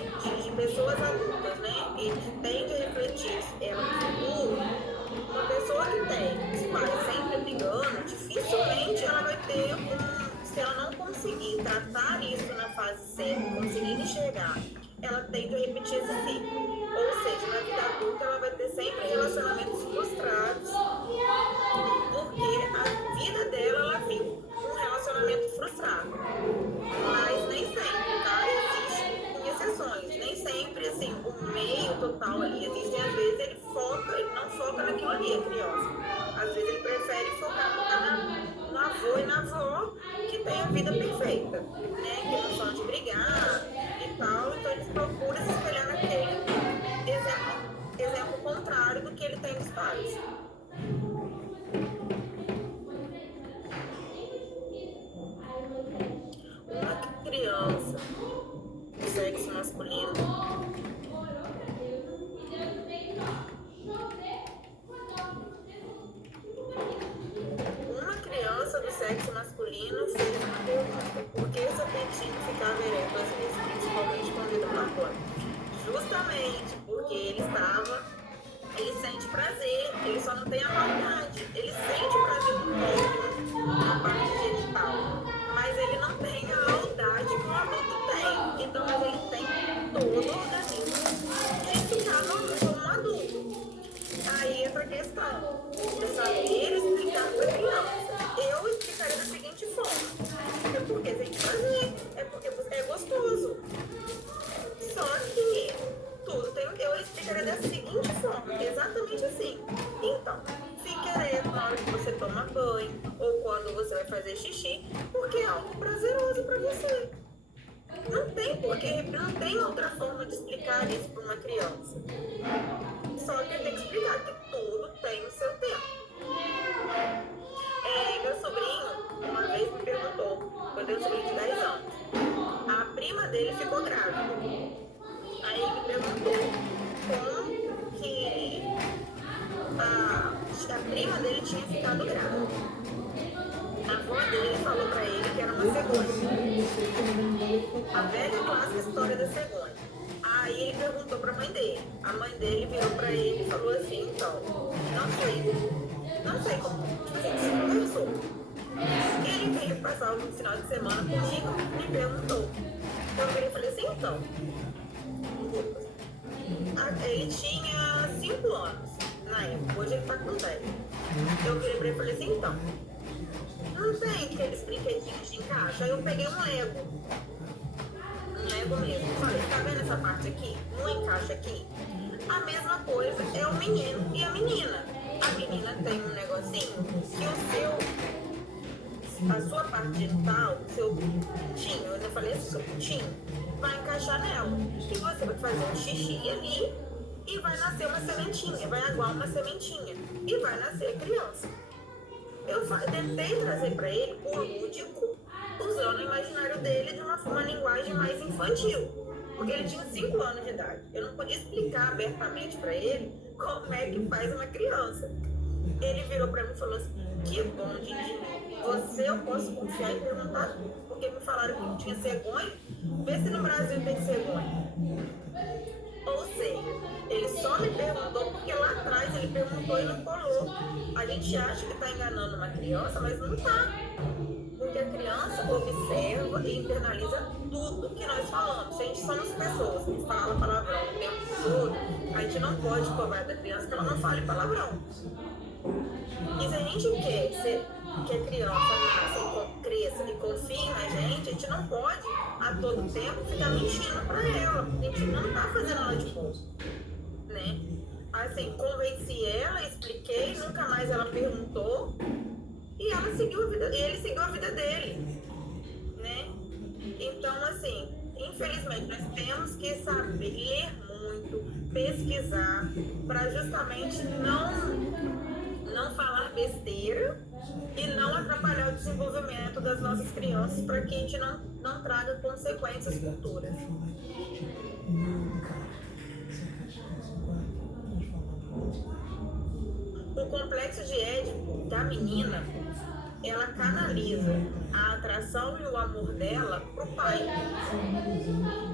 de pessoas adultas, né, e que tem que refletir ela no futuro, uma pessoa que tem os pais sempre brigando, dificilmente ela vai ter se ela não conseguir tratar isso na fase certa, conseguir enxergar, ela tende a repetir esse ciclo. Ou seja, na vida adulta ela vai ter sempre relacionamentos frustrados, porque a vida dela ela viu um relacionamento frustrado. Mas nem sempre, tá? Existem exceções. Nem sempre, assim, o meio total ali. Existem, às vezes, ele não foca naquilo ali, a criança. Às vezes ele prefere focar no avô e na avó que tem a vida perfeita, né? Que não são de brigar e tal. Então eles procuram se espelhar naquele exemplo contrário do que ele tem dos pais. Uma criança do sexo masculino fez uma pergunta: por que seu peitinho ficava ereto às vezes, principalmente quando ele marcou? Justamente porque ele sente prazer, ele só não tem a maldade. Ele sente prazer no corpo, na parte genital, mas ele não tem a maldade que um adulto tem. Então, mas ele tem todo o organismo de ficar como um adulto. Aí entra a questão de saber explicar para a criança. Eu explicaria da seguinte forma: é porque tem que fazer, é porque é gostoso. Só que tudo tem um. Eu explicaria da seguinte forma, exatamente assim. Então, fique ereto na hora que você toma banho ou quando você vai fazer xixi, porque é algo prazeroso para você. Não tem porquê, não tem outra forma de explicar isso para uma criança. Só que tem que explicar que tudo tem o seu tempo. Meu sobrinho, uma vez me perguntou, quando eu tenho um sobrinho de 10 anos, a prima dele ficou grávida. Aí ele me perguntou como que a prima dele tinha ficado grávida. A avó dele falou pra ele que era uma cegonha. A velha clássica história da cegonha. Aí ele perguntou pra mãe dele. A mãe dele virou pra ele e falou assim: então, não sei como, tipo assim, se conversou. Ele veio passar um final de semana comigo, me perguntou. Eu virei e falei assim: então, ele tinha 5 anos na época, hoje ele tá com 10. Eu virei pra ele e falei assim: então, não tem aqueles brinquedinhos de encaixe? Aí eu peguei um Lego mesmo. Falei: tá vendo essa parte aqui? Não encaixa aqui? A mesma coisa é o menino e a menina. A menina tem um negocinho que a sua parte genital, o seu putinho, eu ainda falei assim, seu putinho, vai encaixar nela. E você vai fazer um xixi ali e vai nascer uma sementinha, vai aguar uma sementinha e vai nascer criança. Eu tentei trazer para ele o lúdico, usando o imaginário dele de uma linguagem mais infantil, porque ele tinha 5 anos de idade. Eu não podia explicar abertamente para ele como é que faz uma criança. Ele virou para mim e falou assim: que bom, Didi, você eu posso confiar e perguntar, porque me falaram que não tinha cegonha, vê se no Brasil tem cegonha. Ou seja, ele só me perguntou porque lá atrás ele perguntou e não colou. A gente acha que está enganando uma criança, mas não está. Porque a criança observa e internaliza tudo que nós falamos. Se a gente somos pessoas que falam palavrão o tempo todo, a gente não pode cobrar da criança que ela não fale palavrão. E se a gente quer que a criança nasça, cresça e confie na gente não pode a todo tempo ficar mentindo pra ela, porque a gente não tá fazendo ela de boa, né? Assim, convenci ela, expliquei, nunca mais ela perguntou e ele seguiu a vida dele, né? Então, assim, infelizmente nós temos que saber ler muito, pesquisar, para justamente não falar besteira e não atrapalhar o desenvolvimento das nossas crianças, para que a gente não traga consequências futuras. O complexo de Édipo da menina, ela canaliza a atração e o amor dela pro pai.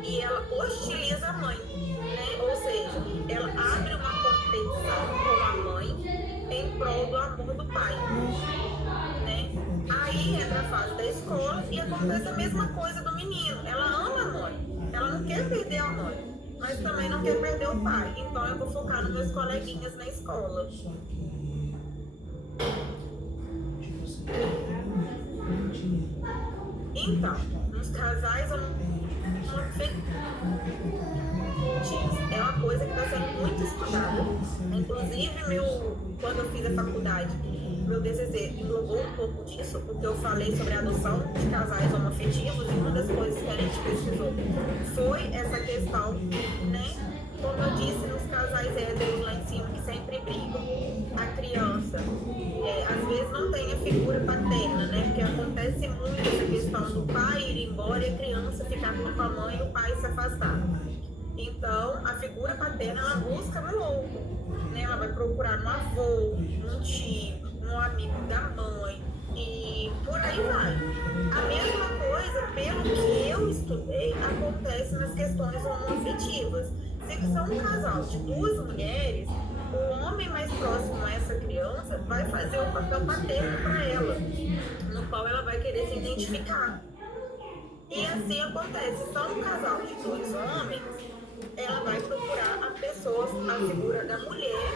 E ela hostiliza a mãe, né? Ou seja, ela abre uma competição com a mãe em prol do amor do pai, né? Aí entra a fase da escola e acontece a mesma coisa do menino. Ela ama a mãe, ela não quer perder a mãe. mas também não quer perder o pai. Então eu vou focar nos meus coleguinhas na escola. Então, nos casais homoafetivos é uma coisa que está sendo muito estudada. Inclusive, quando eu fiz a faculdade, meu TCC englobou um pouco disso, porque eu falei sobre a adoção de casais homoafetivos, e uma das coisas que a gente pesquisou foi essa questão, né? Como eu disse, nos casais héteros lá em cima, que sempre brigam, a criança, às vezes não tem a figura paterna, né? Porque acontece muito essa questão do pai ir embora e a criança ficar com a mãe e o pai se afastar. Então, a figura paterna, ela busca no outro, né? Ela vai procurar no avô, num tio, no amigo da mãe, e por aí vai. A mesma coisa, pelo que eu estudei, acontece nas questões homoafetivas. Se são um casal de duas mulheres, o homem mais próximo a essa criança vai fazer o papel paterno para ela, no qual ela vai querer se identificar. E assim acontece, se são um casal de dois homens, ela vai procurar a pessoa, a figura da mulher,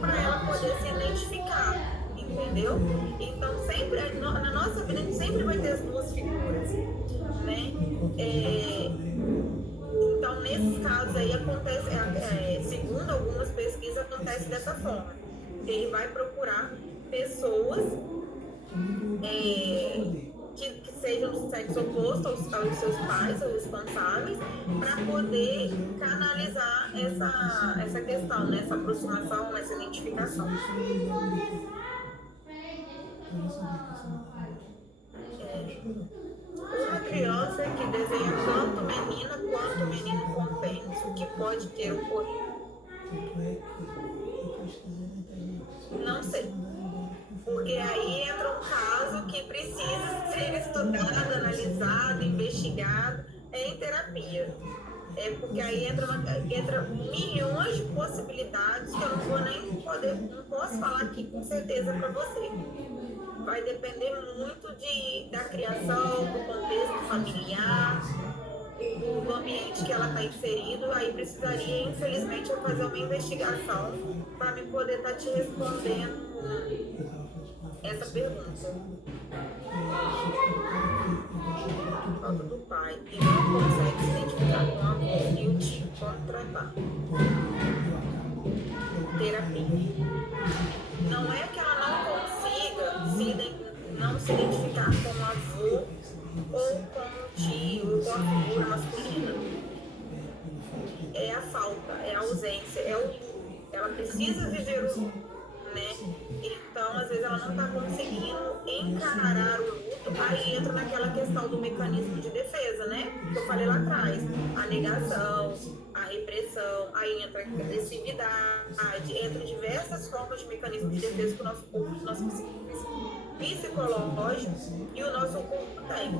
para ela poder se identificar, entendeu? Então, sempre, na nossa vida, a gente sempre vai ter as duas figuras, né? Então, nesses casos aí, acontece, segundo algumas pesquisas, acontece dessa forma. Ele vai procurar pessoas que sejam do sexo oposto aos seus pais, aos responsáveis, para poder canalizar essa questão, né? Essa aproximação, essa identificação. Uma criança que desenha tanto menina quanto menino com pênis, o que pode ter ocorrido? Não sei. Porque aí entra um caso que precisa ser estudado, analisado, investigado em terapia. Porque aí entra milhões de possibilidades que eu não posso falar aqui com certeza para você. Vai depender muito da criação, do contexto familiar, do ambiente que ela está inserido. Aí precisaria, infelizmente, eu fazer uma investigação para me poder estar te respondendo essa pergunta. Falta do pai e não consegue se identificar com a avó e o tio, como tratar? Terapia. Não é que ela não consiga não se identificar com o avô ou com o tio ou com a figura masculina. É a falta, é a ausência, é o luto. Ela precisa viver o luto, né? Então, às vezes, ela não está conseguindo encarar o luto. Aí entra naquela questão do mecanismo de defesa, né? Que eu falei lá atrás. A negação, a repressão, aí entra a agressividade, entra diversas formas de mecanismo de defesa que o nosso corpo, o nosso psicológico e o nosso corpo tem.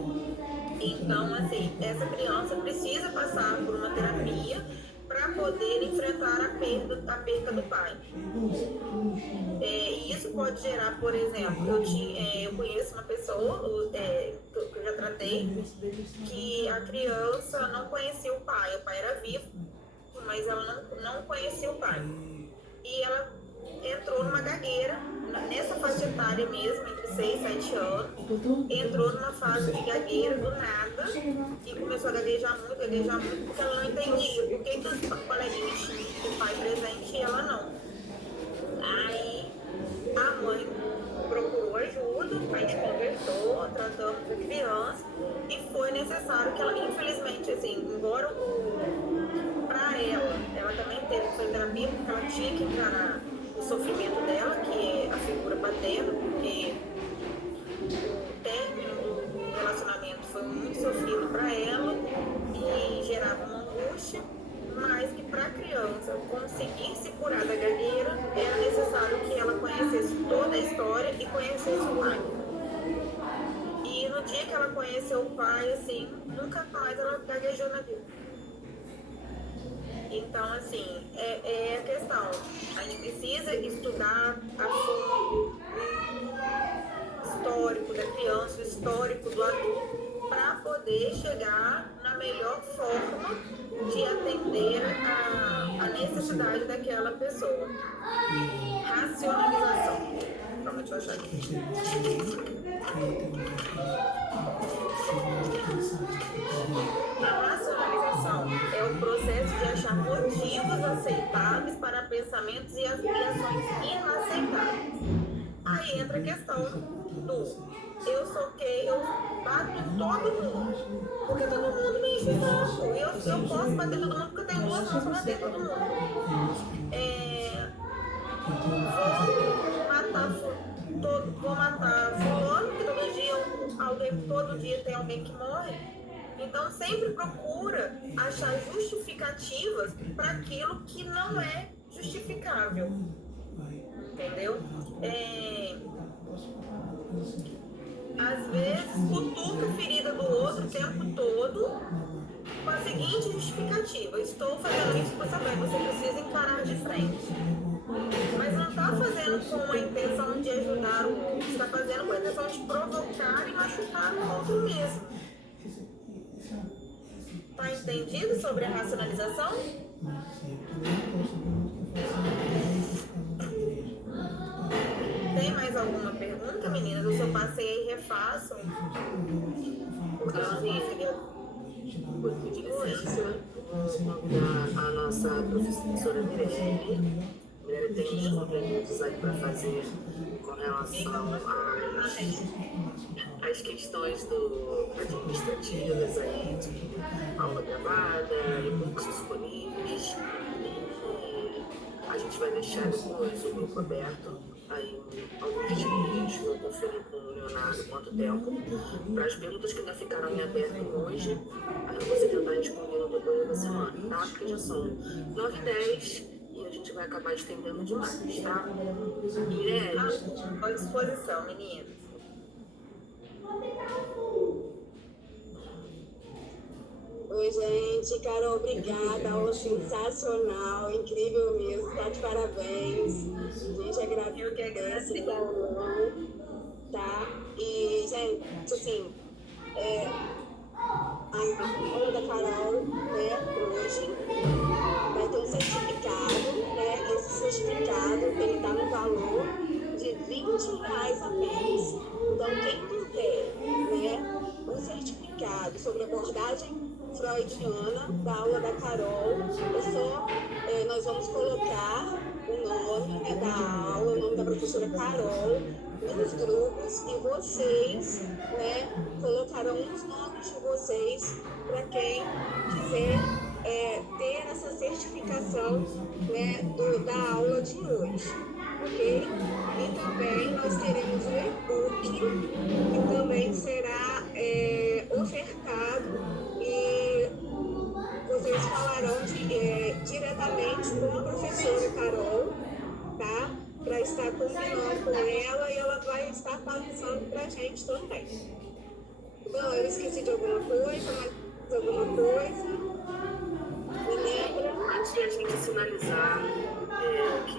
Então, assim, essa criança precisa passar por uma terapia para poder enfrentar a perda do pai. E isso pode gerar, por exemplo, eu conheço uma pessoa que eu já tratei, que a criança não conhecia o pai era vivo, mas ela não conhecia o pai. E ela entrou numa gagueira, nessa faixa etária mesmo, entre 6 e 7 anos, entrou numa fase de gagueira do nada e começou a gaguejar muito, porque ela não entendia por que os coleguinhas tinham o pai presente e ela não. Aí a mãe procurou ajuda, a gente conversou, tratamos a criança e foi necessário que ela, infelizmente, assim, embora pra ela também teve que fazer terapia, porque ela tinha que encarar o sofrimento dela, que é a figura paterna, porque o término do relacionamento foi muito sofrido para ela e gerava uma angústia, mas que para a criança conseguir se curar da gagueira era necessário que ela conhecesse toda a história e conhecesse o pai. E no dia que ela conheceu o pai, assim, nunca mais ela gaguejou na vida. Então, assim, é a questão. A gente precisa estudar a fundo o histórico da criança, o histórico do adulto, para poder chegar na melhor forma de atender capacidade daquela pessoa. Racionalização. Calma, deixa eu achar aqui. A racionalização é o processo de achar motivos aceitáveis para pensamentos e ações inaceitáveis. Aí entra a questão do eu sou quem, eu bato em todo mundo, porque todo mundo me enche o saco. Eu posso bater em todo mundo porque eu tenho duas mãos para bater em todo mundo. Vou matar fulano, porque todo dia tem alguém que morre. Então sempre procura achar justificativas para aquilo que não é justificável. Entendeu? Às vezes cutuca a ferida do outro o tempo todo com a seguinte justificativa: estou fazendo isso para saber, você precisa encarar de frente. Mas não está fazendo com a intenção de ajudar o outro, está fazendo com a intenção de provocar e machucar o outro mesmo. Está entendido sobre a racionalização? Tem mais alguma pergunta, meninas? Eu só passei e refaço. Por licença, vou convidar a nossa professora Mirelle. Mirelle tem uns complementos aí para fazer com relação às questões administrativas aí, de aula gravada, e-books disponíveis. E a gente vai deixar depois o grupo aberto aí alguns dias, vou conferir com o Leonardo quanto tempo, para as perguntas que ainda ficaram em aberto hoje, aí você tentar responder no decorrer da semana, tá? Porque já são 9h10 e a gente vai acabar estendendo demais, tá? Mirelle, À disposição, meninas. Oi, gente. Carol, obrigada. Aula sensacional, incrível mesmo. Tá de parabéns. Gente, agradeço. Eu que agradeço. Tá? E, gente, assim, a aula da Carol, né, hoje, vai ter um certificado, né? Esse certificado, ele tá no valor de R$20 apenas. Então, quem quiser, né, um certificado sobre abordagem freudiana da aula da Carol, nós vamos colocar o nome, né, da aula, o nome da professora Carol nos grupos e vocês, né, colocarão os nomes de vocês para quem quiser ter essa certificação, né, da aula de hoje, ok? E também nós teremos o e-book que também será ofertado e vocês falarão diretamente com a professora Carol, tá? Para estar combinando com ela e ela vai estar passando para a gente também. Bom, eu esqueci de alguma coisa, mais alguma coisa? Me lembra? antes de a gente finalizar,